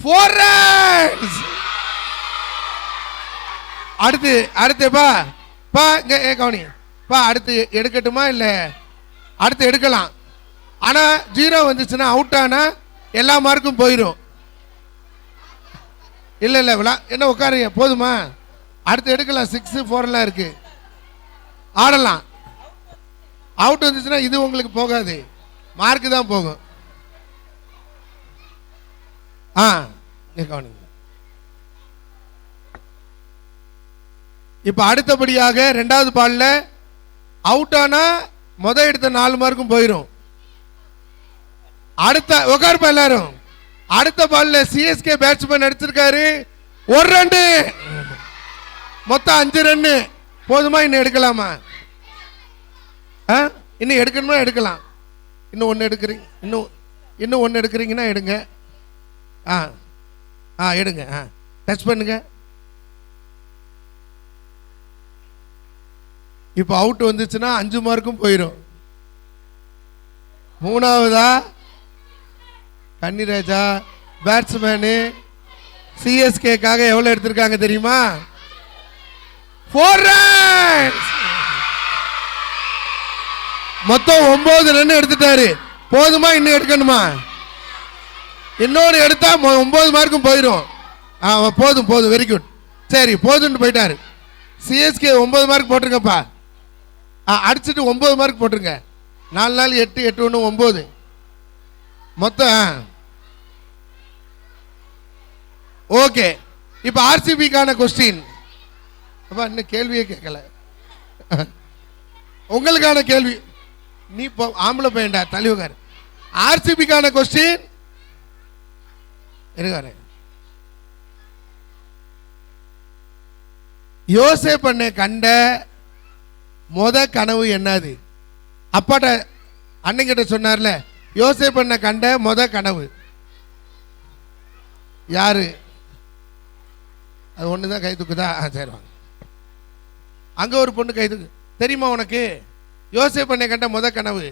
4 runs. அடுத்து பா கவனி பா, அடுத்து எடுக்கட்டுமா இல்ல? அடுத்து எடுக்கலாம். ஆனா 0 வந்துச்சுன்னா, அவுட் ஆனா எல்லா மார்க்கும் போயிடும். இல்ல என்ன உட்காருங்க, போதுமா? அடுத்து எடுக்கலாம். 6, 4 இருக்கு, ஆடலாம். அவுட் வந்துச்சுன்னா இது உங்களுக்கு போகாது, மார்க்கு தான் போகும். இப்ப அடுத்தபடியாக 2வது பால்ல அவுட் ஆனா முத எடுத்த 4 மார்க்கும் போயிடும். அடுத்த உட்காருப்பா எல்லாரும். அடுத்த பால்ல சிஎஸ்கே பேட்ஸ்மேன் எடுத்திருக்காரு 1 ரன், மொத்தம் 5 ரன். போதுமா? இன்னும் எடுக்கலாமா? இன்னும் எடுக்கணுமா? எடுக்கலாம். இன்னும் 1 எடுக்கிறீங்க, இன்னும் 1 எடுக்கிறீங்கன்னா எடுங்க. எடுங்க. டச் பண்ணுங்க. இப்போ அவுட் வந்துச்சுன்னா 5 மார்க்கும் போயிடும். 3வதா கன்னிராஜா பேட்ஸ்மேனு சிஎஸ்கேக்காக எவ்வளவு எடுத்திருக்காங்க தெரியுமா? 4 runs. மொத்தம் 9 ரன் எடுத்துட்டாரு. போதுமா? இன்னும் எடுக்கணுமா? இன்னொரு எடுத்தா 9 மார்க்கும் போயிடும். போதும், வெரி குட். சரி, போதுன்னு போயிட்டாரு. சிஎஸ்கே 9 மார்க் போட்டிருங்கப்பா. அடிச்சுட்டு 9 மார்க் போட்டிருங்க. 4 நாள் 8, 8 1 9 மொத்தம். ஓகே, இப்ப ஆர்சிபிக்கான கொஸ்டின். இன்னும் கேள்வியே கேட்கல. உங்களுக்கான கேள்வி. நீ ஆம்பளை பையன்டா, தலைவகார். ஆர்சிபிக்கான கொஸ்டின் இருக்காரு. யோசேப்பு கண்ட கனவு என்னது? அப்பாட்ட அண்ணங்கிட்ட சொன்னார்ல, யோசேப்பு கண்ட கனவு யாரு? அது ஒண்ணுதான் கை தூக்குதா? சரி வாங்க. அங்க ஒரு பொண்ணு கை தூக்கு. தெரியுமா உனக்கு யோசேப்பு கண்ட கனவு?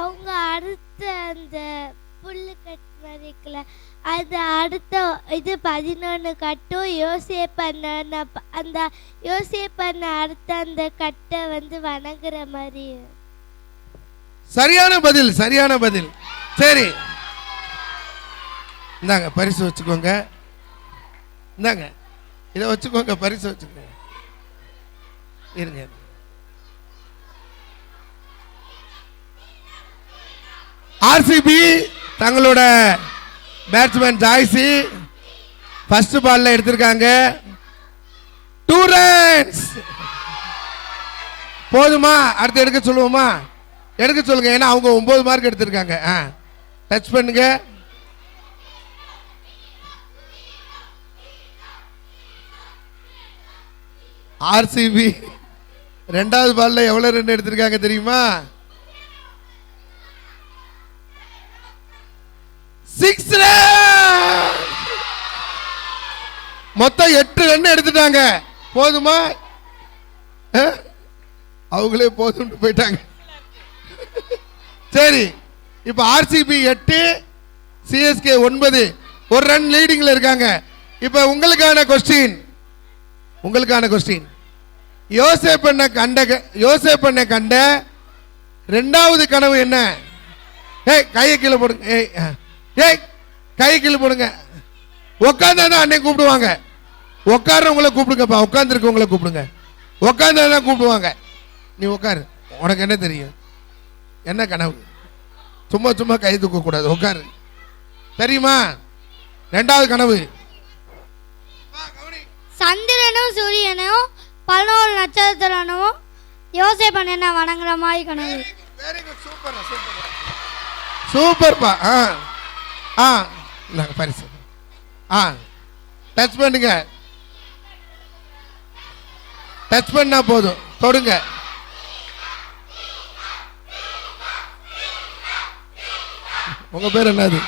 அவங்க அடுத்த அந்த புல்லு கட்டு மாதிரிக்கல, அது அடுத்த இது 11 கட்டும் யோசேப்பு அந்த யோசேப்பு அடுத்த அந்த கட்டை வந்து வணங்குற மாதிரி. சரியான பதில், சரியான பதில். சரி இந்தாங்க பரிசு வச்சுக்கோங்க. இந்தாங்க இதை வச்சுக்கோங்க, பரிசு வச்சுக்கோங்க. இருங்க. ஆர்சிபி தங்களோட பேட்ஸ்மேன் ஜாய்ஸி ஃபர்ஸ்ட் பால்ல எடுத்திருக்காங்க 2 ரன்ஸ். போதுமா? அடுத்து எடுக்க சொல்லுவோமா? எடுக்க சொல்லுங்க, ஏன்னா அவங்க 9 மார்க் எடுத்திருக்காங்க. டச் பண்ணுங்க. ஆர்சிபி 2வது பால்ல எவ்வளவு ரன் எடுத்திருக்காங்க தெரியுமா? 6 ரன். மொத்தம் 8 ரன் எடுத்துட்டாங்க. போதுமா? அவங்களே போதும் போயிட்டாங்க. சரி, இப்ப ஆர்சிபி 8 சிஎஸ்கே 9, 1 ரன் லீடிங்ல இருக்காங்க. இப்ப உங்களுக்கான கொஸ்டின், யோசேப்பு கண்ட 2வது கனவு என்ன? கையை கீழே போடுங்க. கையை கீழே போடுங்க. உட்காந்தா அன்னை கூப்பிடுவாங்க. உட்கார்றவங்கள கூப்பிடுங்கப்பா. உட்கார்ந்துருக்கவங்கள கூப்பிடுங்க. உட்காந்தா கூப்பிடுவாங்க. நீ உட்காரு. உனக்கு என்ன தெரியும்? என்ன கனவு? சும்மா சும்மா கை தூக்க கூடாது. உட்காரு. தெரியுமா? 2வது கனவு சந்திரனும் சூரியனும் 11 நட்சத்திரனும் யோசேப்பு என்ன வணங்குற மாதிரி கனவு. சூப்பர்ப்பா. நாங்க பரிசு. டச் பண்ணுங்க. டச் பண்ணா போதும். தொடுங்க. உங்க பேர் என்னது?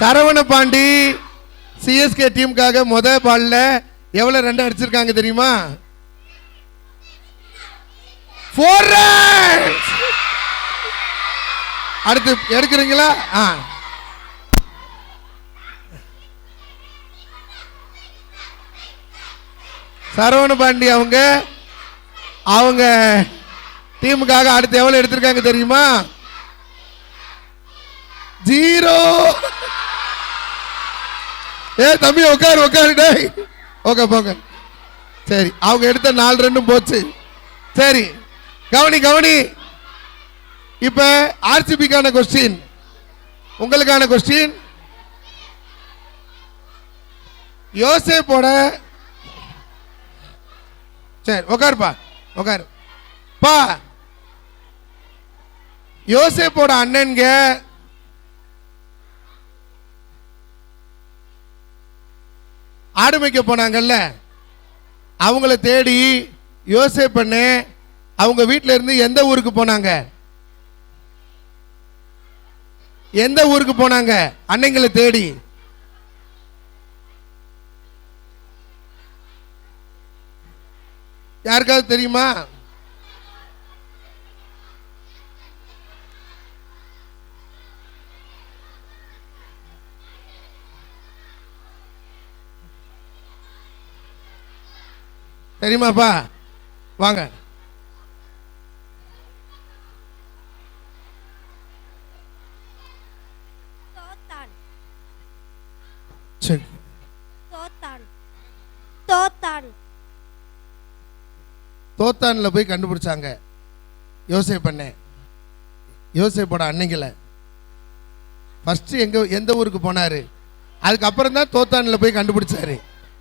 சரவண பாண்டி சிஎஸ்கே டீமுக்காக பால்ல எவ்வளவு ரன் அடிச்சிருக்காங்க தெரியுமா? 4 ரன்ஸ். அடுத்து எடுக்கிறீங்களா? சரவண பாண்டி அவங்க டீமுக்காக அடுத்து எவ்வளவு எடுத்திருக்காங்க தெரியுமா? 0. தம்பி உட்காரு. ஓகே போங்க. சரி, அவங்க எடுத்த 4 ரன்னும் போச்சு. சரி, கவனி. இப்ப ஆர்சிபிக்கான கொஸ்டின், உங்களுக்கான கொஸ்டின். யோசேப்போட சரி உட்காருப்பா. உட்காரு பா. யோசேப்போட அண்ணன்க ஆடு மேய்க்க போனாங்கல்ல, அவங்கள தேடி யோசேப்பு அவங்க வீட்டில இருந்து எந்த ஊருக்கு போனாங்க? எந்த ஊருக்கு போனாங்க அன்னைங்களை தேடி? யாருக்காவது தெரியுமா? தெரியுமாப்பா? வாங்க. சரி, தோத்தான்ல போய் கண்டுபிடிச்சாங்க யோசேப்போட அன்னைங்களை. ஃபர்ஸ்ட் எந்த ஊருக்கு போனாரு? அதுக்கப்புறம் தான் தோத்தான்ல போய் கண்டுபிடிச்சாரு.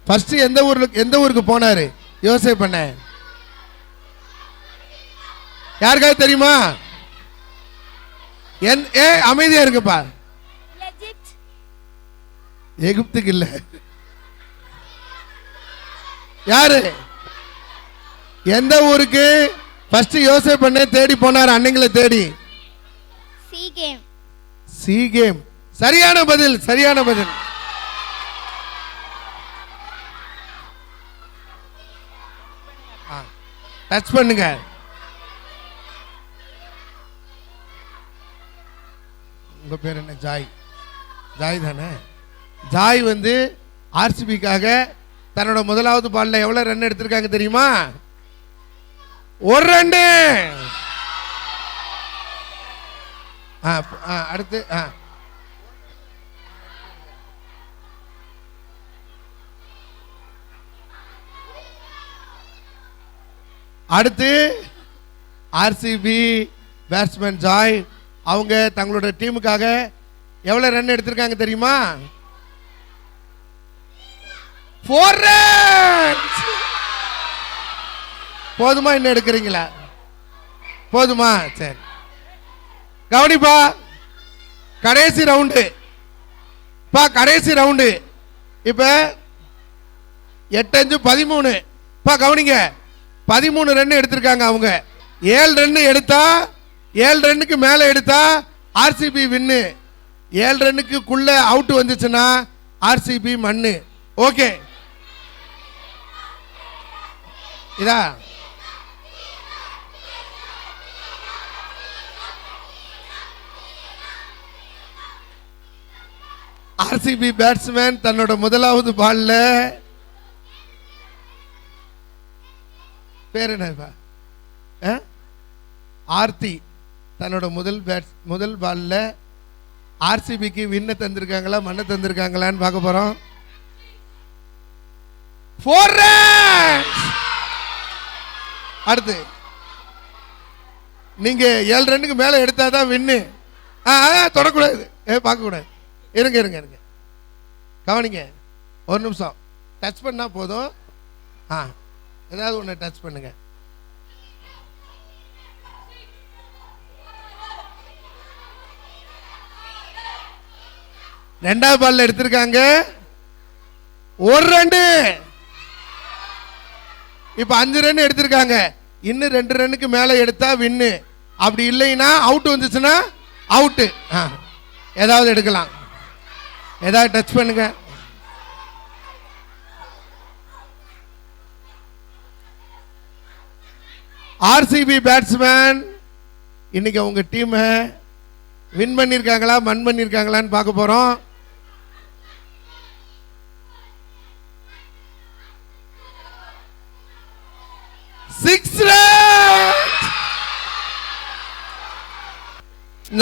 ஃபர்ஸ்ட் எந்த ஊருக்கு போனாரு யோசேப்பு? யாருக்காவது தெரியுமா? அமைதியா இருக்குப்பா. எகிப்துக்கு இல்ல. யாரு? எந்த ஊருக்கு ஃபர்ஸ்ட் யோசேப் பண்ண தேடி போனார் அன்னைங்களை தேடி? சீகேம். சீகேம். சரியான பதில், சரியான பதில். டச் பண்ணுங்க. உங்க பேர் என்ன? ஜாய். ஜாய் தானே? ஜாய் வந்து ஆர்சிபிக்காக தன்னோட முதலாவது பால்ல எவ்வளவு ரன் எடுத்திருக்காங்க தெரியுமா? 1 ரன். அடுத்து அடுத்து ஆர்சிபி பேட்ஸ்மேன் ஜாய் அவங்க தங்களோட டீமுக்காக எவ்வளவு ரன் எடுத்திருக்காங்க தெரியுமா? 4 runs. போதுமா? இன்னும் எடுக்கிறீங்களா? போதுமா? சரி, கவனிப்பா. கடைசி ரவுண்டு கடைசி ரவுண்டு. இப்ப 8 5 13. கவனிங்க, 13 ரன் எடுத்திருக்காங்க அவங்க. 7 ரன் எடுத்தா, 7 ரன்னுக்கு மேல எடுத்தா ஆர்சிபி வின்னு. 7 ரன்னுக்குள்ள அவுட் வந்துச்சுன்னா ஆர்சிபி மண்ணு. ஓகே, இதா ஆர்சிபி பேட்ஸ்மேன் தன்னோட முதலாவது பால்ல பேர் என்ன? ஆர்த்தி தன்னோட முதல் பால்ல ஆர்சிபிக்கு வின்ன தந்திருக்காங்களா மண்ணை தந்திருக்காங்களான்னு பார்க்க போறோம். 4 runs. அடுத்து நீங்க 7 ரன்னுக்கு மேல எடுத்தாதான் வின்னு. தொடக்கூடாது, பார்க்க கூடாது. இருங்க இருங்க இருங்க, கவனிங்க. 1 நிமிஷம். டச் பண்ணா போதும். ஏதாவது ஒன்று டச் பண்ணுங்க. ரெண்டாவது பால்ல எடுத்திருக்காங்க 1 ரன். இப்ப 5 ரன் எடுத்திருக்காங்க. இன்னும் 2 ரன்னுக்கு மேல எடுத்தா வின்னு. அப்படி இல்லைன்னா அவுட் வந்துச்சுன்னா அவுட். ஏதாவது எடுக்கலாம், ஏதாவது டச் பண்ணுங்க. ஆர்சிபி பேட்ஸ்மேன் இன்னைக்கு அவங்க டீம் வின் பண்ணிருக்காங்களா மண் பண்ணிருக்காங்களான்னு பார்க்க போறோம். Six run.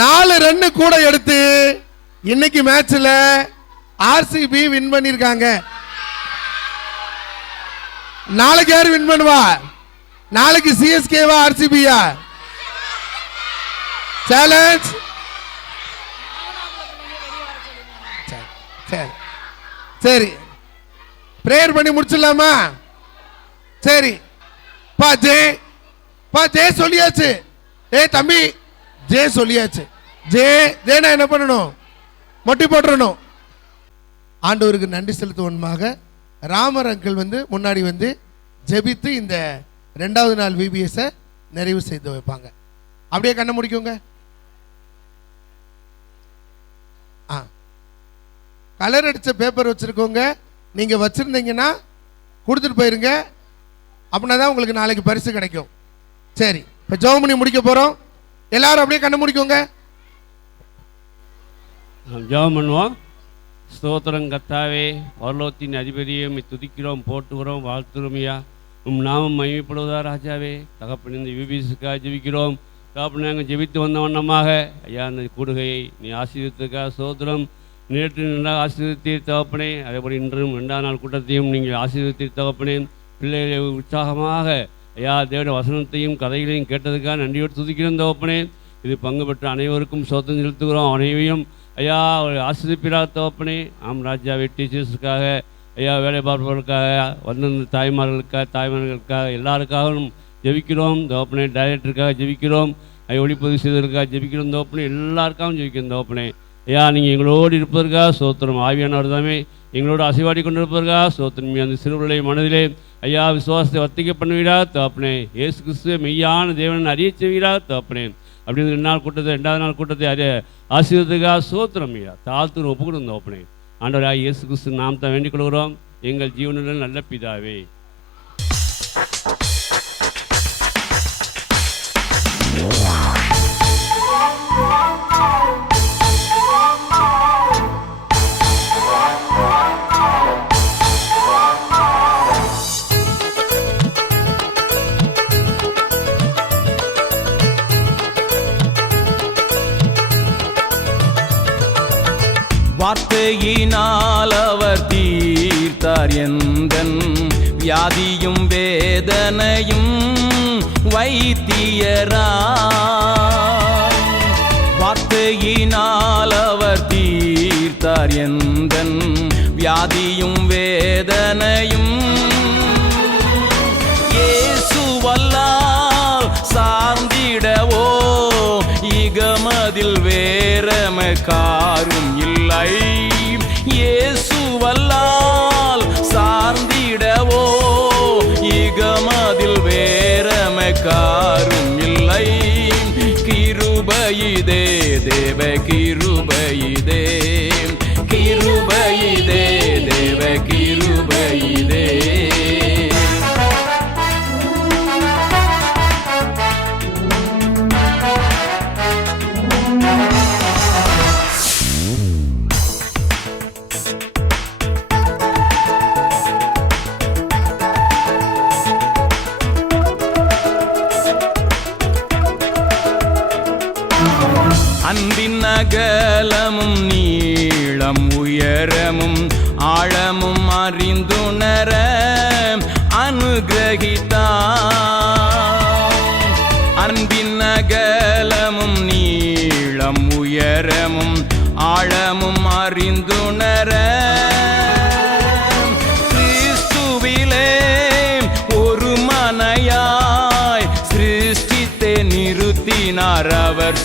4 ரன் கூட எடுத்து இன்னைக்கு மேட்ச்ல ஆர்சிபி வின் பண்ணிருக்காங்க. நாளைக்கு யார் வின் பண்ணுவா? நாளைக்கு சிஎஸ்கேவா ஆர்சிபியா? சேலஞ்ச். சரி, பிரேயர் பண்ணி முடிச்சிடலாமா? சரி, ஜே சொல்லியாச்சு. தம்பி, ஜே சொல்லியாச்சு. ஜேனா என்ன பண்ணணும்? மொட்டி போட்டுறணும். ஆண்டவருக்கு நன்றி செலுத்துவனமாக ராமர் அங்கிள் வந்து முன்னாடி வந்து ஜெபித்து இந்த 2வது நாள் விபிஎஸ் நிறைவு செய்து வைப்பாங்க. அப்படியே கண்ணை முடிக்குங்க. கலர் அடிச்ச பேப்பர் வச்சிருக்கோங்க. நீங்க வச்சிருந்தீங்கன்னா கொடுத்துட்டு போயிருங்க. அப்படின்னா தான் உங்களுக்கு நாளைக்கு பரிசு கிடைக்கும். சரி, இப்போ ஜெபம் பண்ணி முடிக்க போறோம். எல்லாரும் அப்படியே கண்ணை முடிக்கோங்க. ஜெபம் பண்ணுவோம். ஸ்தோத்திரம் கர்த்தாவே, பரலோகத்தின் அதிபதியை துதிக்கிறோம், போட்டுகிறோம், வாழ்த்துறோமையா. நாமம் மகிமைப்படுவதா ராஜாவே. தகப்பன் இந்த யூபிஎஸ்க்காக ஜெபிக்கிறோம். தகப்பன் நாங்கள் ஜெபித்து வந்த வண்ணமாக ஐயா அந்த கூடுகையை நீ ஆசீர்வதித்ததுக்காக ஸ்தோத்திரம். நேற்று நன்றாக ஆசீர்வதித்தீர் தகப்பனே. அதேபோல் இன்றும் 2வது நாள் கூட்டத்தையும் நீங்கள் ஆசீர்வதித்தீர் தகப்பனே. பிள்ளைகளை உற்சாகமாக ஐயா தேவனுடைய வசனத்தையும் கதைகளையும் கேட்டதுக்காக நன்றியோடு துதிக்கிறோம் தகப்பனே. இது பங்கு பெற்ற அனைவருக்கும் ஸ்தோத்திரம் செலுத்துகிறோம். அனைவரையும் ஐயா ஆசீர்வதிப்பீராக தகப்பனே. ராஜாவே, டீச்சர்ஸுக்காக ஐயா, வேலை பார்ப்பவர்களுக்காக, வந்திருந்த தாய்மார்களுக்காக எல்லாருக்காகவும் ஜெபிக்கிறோம் தோப்பனே. டைரக்டருக்காக ஜெபிக்கிறோம், ஒளிப்பதிவு செய்ததற்காக ஜெபிக்கிறோம் தோப்பனே. எல்லாருக்காகவும் ஜெபிக்கிறோம் தோப்பனே. ஐயா நீங்கள் எங்களோடு இருப்பதற்காக சோத்திரம். ஆவியானவர் தாமே எங்களோடு அசைவாடி கொண்டு இருப்பதற்காக சோத்திரம். அந்த சிறுவர்களை மனதிலே ஐயா விசுவாசத்தை வர்த்திக்க பண்ணுவீரா தோப்பனே. இயேசு கிறிஸ்துவ மெய்யான தேவன் அறிய செய்வீரா தோப்பனே. அப்படின்னு 2 நாள் கூட்டத்தை 2வது நாள் கூட்டத்தை ஆசீர்வதிக்காக சோத்திரம். ஐயா தாழ்த்து ஒப்பு கொடுங்க தோப்பனே. ஆண்டவராக இயேசு கிறிஸ்து நாம் தான் வேண்டிக் கொள்கிறோம், எங்கள் ஜீவனுடன் நல்ல பிதாவே. வார்த்தையினால் அவர் தீர்த்தார் எந்தன் வியாதியும் வேதனையும் வைத்தியராய். வார்த்தையினால் அவர் தீர்த்தார் எந்தன் வியாதியும் வேதனையும். இயேசுவல்லால் சார்ந்திடவோ இகமதில் வேறமக்காரும் இல்லை. இயேசுவல்லால் சார்ந்திடவோ இகமதில் வேறமக்காரும் இல்லை. கிருபையிதே தேவ கிருபையிதே, கிருபையிதே தேவ கிருபையிதே. அன்பின் அகலமும் நீளம் உயரமும் ஆழமும் அறிந்துணர அனுகிரகித்தார். அன்பின் அகலமும் நீளம் உயரமும் ஆழமும் அறிந்துணர கிறிஸ்துவிலே ஒரு மனையாய் சிருஷ்டித்தே நிறுத்தினார் அவர்.